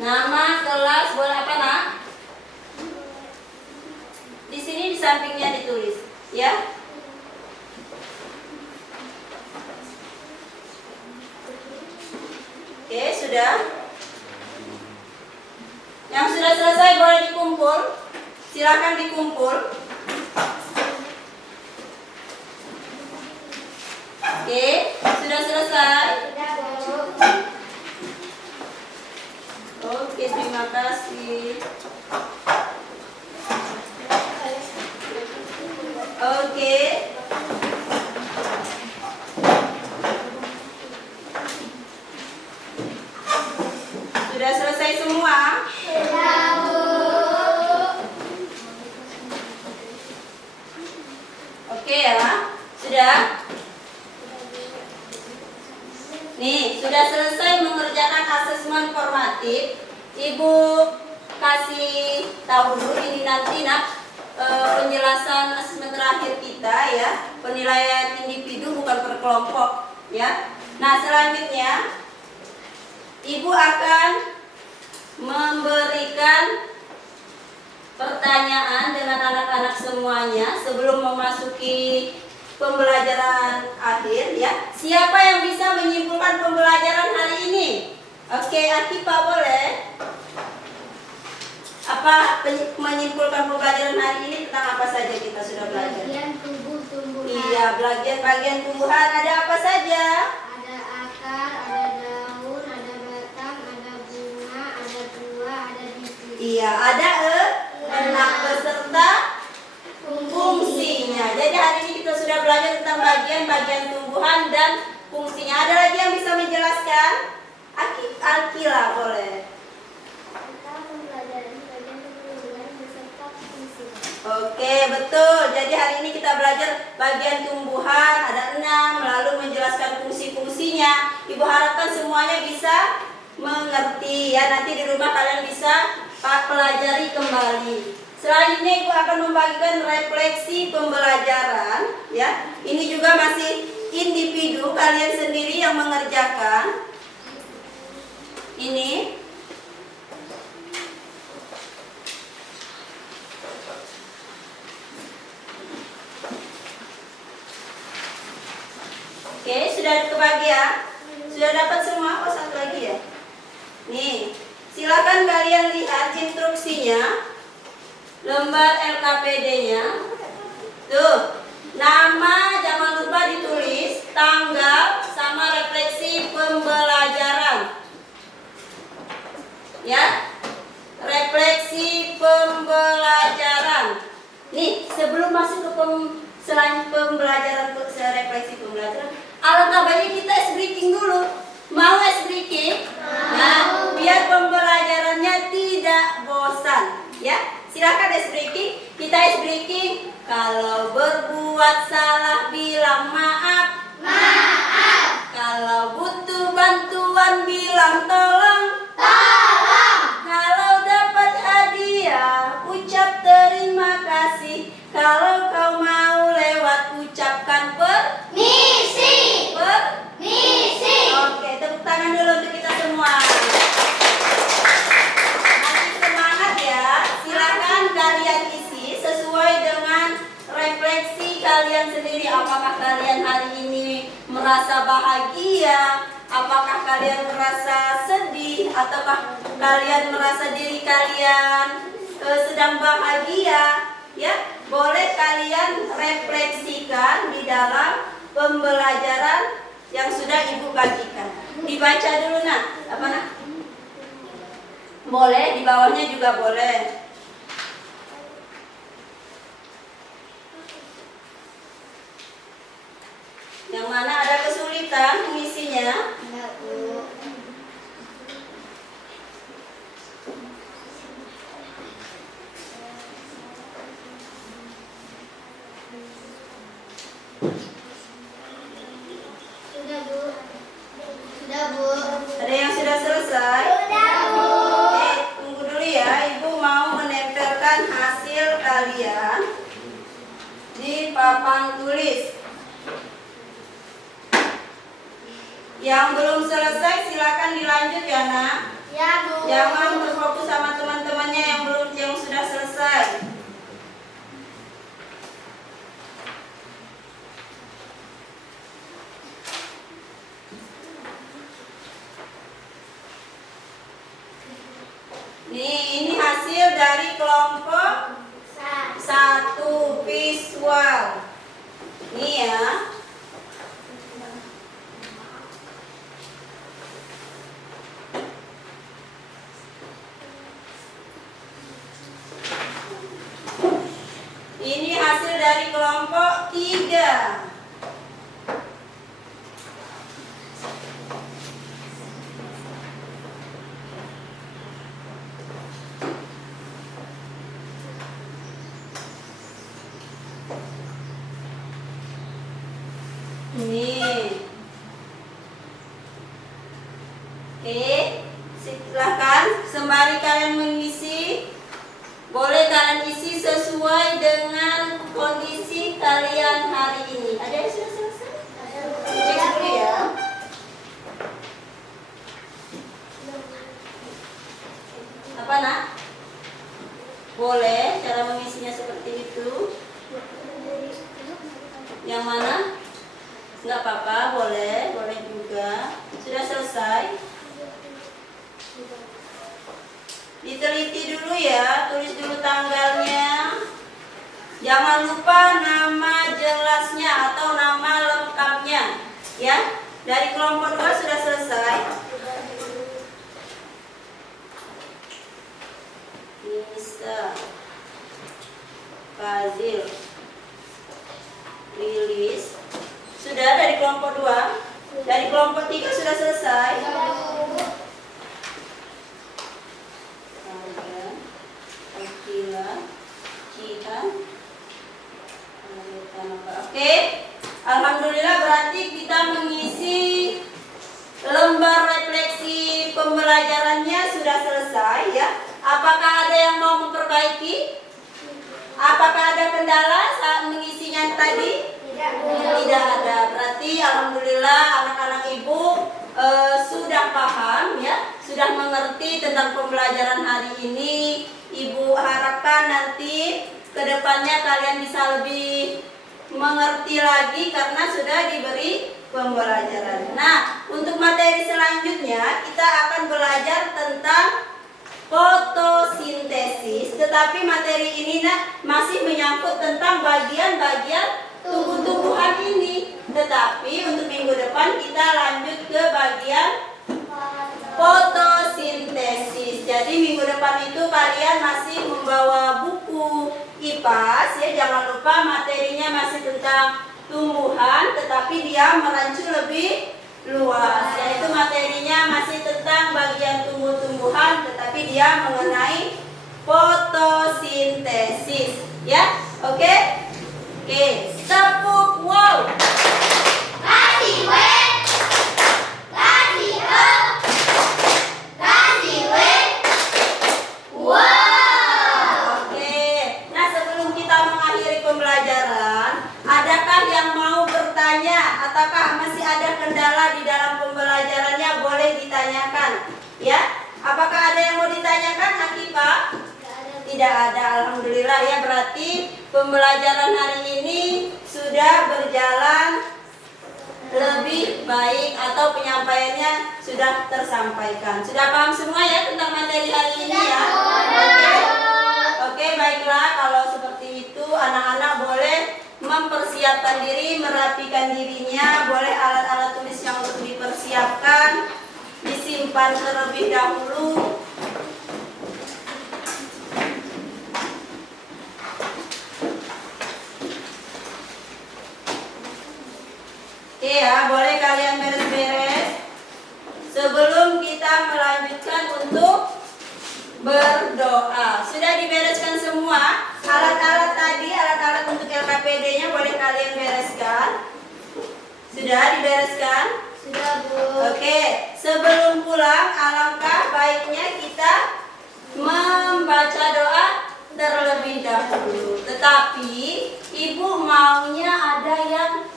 Nama, kelas, boleh apa nak? Di sini di sampingnya ditulis, ya. Oke, sudah. Yang sudah selesai boleh dikumpul. Silakan dikumpul. Oke, sudah selesai. Oke, terima kasih. Oke. Sudah selesai semua? Oke ya, sudah. Nih, sudah selesai mengerjakan asesmen formatif. Ibu kasih tahu dulu ini nanti penjelasan asesmen terakhir kita ya, penilaian individu bukan per kelompok ya. Nah selanjutnya Ibu akan memberikan pertanyaan dengan anak-anak semuanya sebelum memasuki pembelajaran akhir ya. Siapa yang bisa menyimpulkan pembelajaran hari ini? Oke, Akipa boleh. Menyimpulkan pembelajaran hari ini tentang apa saja kita sudah belajar? Bagian tumbuh-tumbuhan. Iya, bagian tumbuhan ada apa saja? Ada akar, ada daun, ada batang, ada bunga, ada buah, ada biji. Iya, ada enak beserta fungsinya. Jadi hari ini kita sudah belajar tentang bagian-bagian tumbuhan dan fungsinya. Ada lagi yang bisa menjelaskan? Alkila boleh. Kita mempelajari bagian tumbuhan beserta fungsi. Oke, betul. Jadi hari ini kita belajar bagian tumbuhan, ada 6, lalu menjelaskan fungsi-fungsinya. Ibu harapkan semuanya bisa mengerti ya. Nanti di rumah kalian bisa pelajari kembali. Selanjutnya Ibu akan membagikan refleksi pembelajaran ya. Ini juga masih individu kalian sendiri yang mengerjakan. Ini oke, sudah kebagi ya? Sudah dapat semua? Oh, satu lagi ya? Nih, silakan kalian lihat instruksinya, lembar LKPD-nya. Tuh, nama jangan lupa ditulis, tanggal sama refleksi pembelajaran. Ya, refleksi pembelajaran. Nih, sebelum masuk ke selain pembelajaran refleksi pembelajaran, alangkah baiknya kita ice breaking dulu. Mau ice breaking? Nah, biar pembelajarannya tidak bosan. Ya, silakan ice breaking. Kita ice breaking. Kalau berbuat salah bilang maaf. Maaf. Kalau butuh bantuan bilang tolong. Tolong. Kalau dapat hadiah, ucap terima kasih. Kalau kau mau lewat, ucapkan permisi. Permisi. Oke, tepuk tangan dulu untuk kita semua. Masih semangat ya. Silakan kalian isi sesuai dengan refleksi kalian sendiri. Apakah kalian hari ini merasa bahagia? Apakah kalian merasa sedih? Ataukah kalian merasa diri kalian sedang bahagia? Ya, boleh kalian refleksikan di dalam pembelajaran yang sudah Ibu bagikan. Dibaca dulu nak, apa nak? Boleh, di bawahnya juga boleh. Yang mana ada kesulitan mengisinya? Enggak, Bu. Sudah, Bu. Sudah, Bu. Ada yang sudah selesai? Sudah, Bu. Oke, tunggu dulu ya. Ibu mau menempelkan hasil kalian di papan tulis. Yang belum selesai silakan dilanjut ya nak. Ya, Bu. Jangan terfokus sama teman-temannya yang sudah selesai. Nih, ini hasil dari kelompok 1 visual. Nih ya. Ini hasil dari kelompok 3. Nih. Oke, silakan sembari kalian mengisi? Boleh kalian isi sesuai dengan kondisi kalian hari ini. Ada yang sudah selesai? Cek dulu ya. Apa nak? Boleh cara mengisinya seperti itu. Yang mana? Enggak apa-apa, boleh juga. Sudah selesai? Diteliti dulu ya, tulis dulu tanggalnya. Jangan lupa nama jelasnya atau nama lengkapnya, ya. Dari kelompok 2 sudah selesai. Nisa, Fazil, Lilis. Sudah dari kelompok 2. Dari kelompok 3 sudah selesai. Oke, alhamdulillah berarti kita mengisi lembar refleksi pembelajarannya sudah selesai ya. Apakah ada yang mau memperbaiki? Apakah ada kendala saat mengisinya tadi? Tidak ada. Berarti alhamdulillah anak-anak ibu sudah paham ya, sudah mengerti tentang pembelajaran hari ini. Ibu harapkan nanti kedepannya kalian bisa lebih mengerti lagi karena sudah diberi pembelajaran. Nah, untuk materi selanjutnya kita akan belajar tentang fotosintesis. Tetapi materi ini masih menyangkut tentang bagian-bagian tumbuh-tumbuhan ini. Tetapi untuk minggu depan kita lanjut ke bagian fotosintesis. Jadi minggu depan itu kalian masih membawa buku IPAS ya. Jangan lupa materinya masih tentang tumbuhan, tetapi dia merancu lebih luas. Yaitu materinya masih tentang bagian tumbuh-tumbuhan, tetapi dia mengenai fotosintesis. Ya, oke? Oke, tepuk wow. Kasih we. Kasih ho. Kasih we. Wow. Oke. Nah, sebelum kita mengakhiri pembelajaran, adakah yang mau bertanya ataukah masih ada kendala di dalam pembelajarannya? Boleh ditanyakan. Ya. Apakah ada yang mau ditanyakan, Akifah? Tidak ada, alhamdulillah ya. Berarti pembelajaran hari ini sudah berjalan lebih baik atau penyampaiannya sudah tersampaikan. Sudah paham semua ya tentang materi hari ini ya? Oke, baiklah. Kalau seperti itu anak-anak boleh mempersiapkan diri, merapikan dirinya. Boleh alat-alat tulis yang untuk dipersiapkan disimpan terlebih dahulu. Oke ya, boleh kalian beres-beres sebelum kita melanjutkan untuk berdoa. Sudah dibereskan semua alat-alat tadi, alat-alat untuk LKPD-nya boleh kalian bereskan. Sudah dibereskan? Sudah, Bu. Oke, sebelum pulang alangkah baiknya kita membaca doa terlebih dahulu. Tetapi ibu maunya ada yang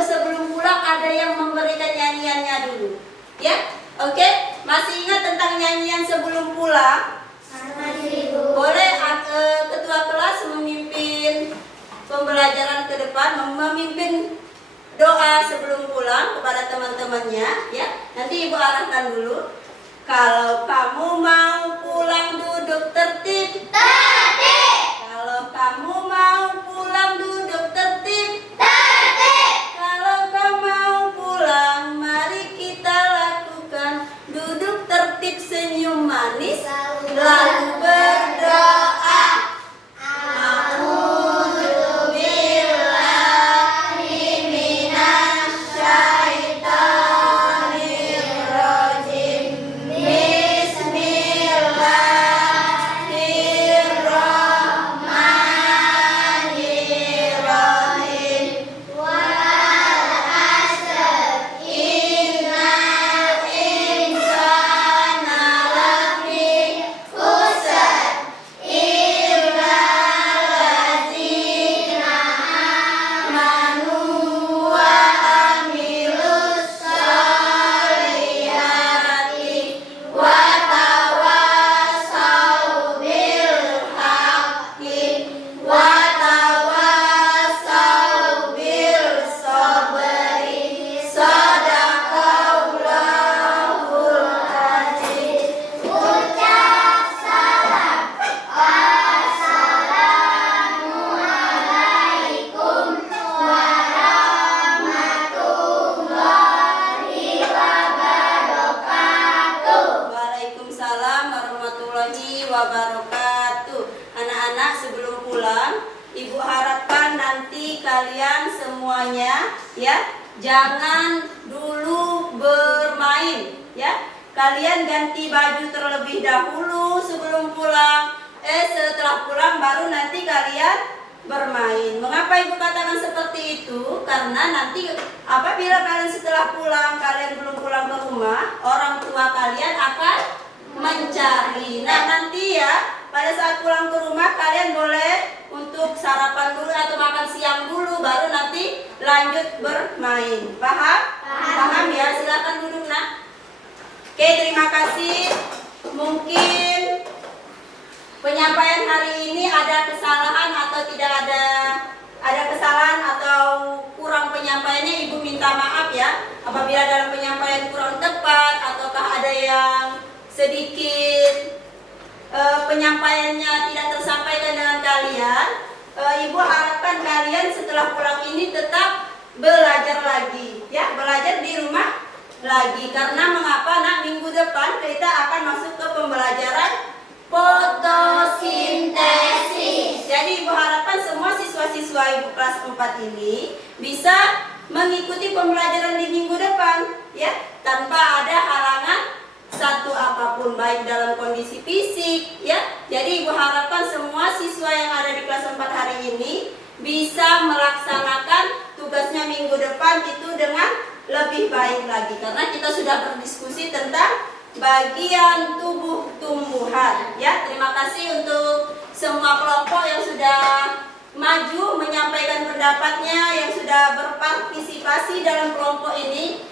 sebelum pulang ada yang memberikan nyanyiannya dulu. Ya, oke? Masih ingat tentang nyanyian sebelum pulang? Masih, Bu. Boleh ketua kelas memimpin pembelajaran ke depan, memimpin doa sebelum pulang kepada teman-temannya, ya. Nanti ibu arahkan dulu. Kalau kamu mau pulang duduk tertib. Tertib. Kalau kamu mau pulang duduk tertib. Tertib. Kalau kau mau pulang, mari kita lakukan duduk tertib, senyum manis, lalu berdoa. Bismillahirrahmanirrahim. sebelum pulang, Ibu harapkan nanti kalian semuanya ya jangan dulu bermain ya. Kalian ganti baju terlebih dahulu sebelum pulang. Setelah pulang baru nanti kalian bermain. Mengapa Ibu katakan seperti itu? Karena nanti apabila kalian setelah pulang, kalian belum pulang ke rumah, orang tua kalian akan mencari. Nah nanti ya pada saat pulang ke rumah kalian boleh untuk sarapan dulu atau makan siang dulu, baru nanti lanjut bermain. Paham? Paham ya? Silakan duduk nak. Oke, terima kasih. Mungkin penyampaian hari ini ada kesalahan atau tidak ada kesalahan atau kurang penyampaiannya, Ibu minta maaf ya. Apabila dalam penyampaian kurang tepat ataukah ada yang sedikit penyampaiannya tidak tersampaikan dengan kalian, Ibu harapkan kalian setelah pulang ini tetap belajar lagi ya, belajar di rumah lagi. Karena mengapa nak, minggu depan kita akan masuk ke pembelajaran fotosintesis. Jadi Ibu harapkan semua siswa-siswa Ibu kelas 4 ini bisa mengikuti pembelajaran di minggu depan ya, tanpa ada halangan satu apapun, baik dalam kondisi fisik ya. Jadi Ibu harapkan semua siswa yang ada di kelas 4 hari ini bisa melaksanakan tugasnya minggu depan itu dengan lebih baik lagi, karena kita sudah berdiskusi tentang bagian tubuh tumbuhan ya. Terima kasih untuk semua kelompok yang sudah maju menyampaikan pendapatnya, yang sudah berpartisipasi dalam kelompok ini,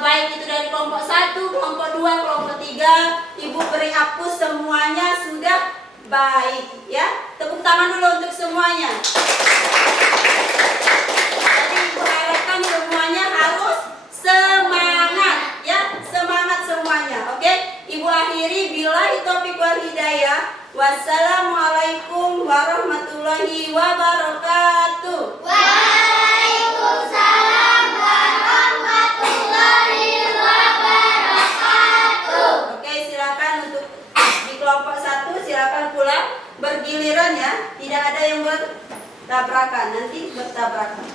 baik itu dari kelompok 1, kelompok 2, kelompok 3. Ibu beri hapus semuanya sudah baik ya. Tepuk tangan dulu untuk semuanya. Jadi Ibu harapkan semuanya harus semangat ya, semangat semuanya. Oke, Ibu akhiri, billahi taufiq wal hidayah. Wassalamualaikum warahmatullahi wabarakatuh. Waalaikumsalam warahmatullahi wabarakatuh. Oke, silakan untuk di kelompok 1 silakan pulang bergiliran ya, tidak ada yang bertabrakan, nanti bertabrakan.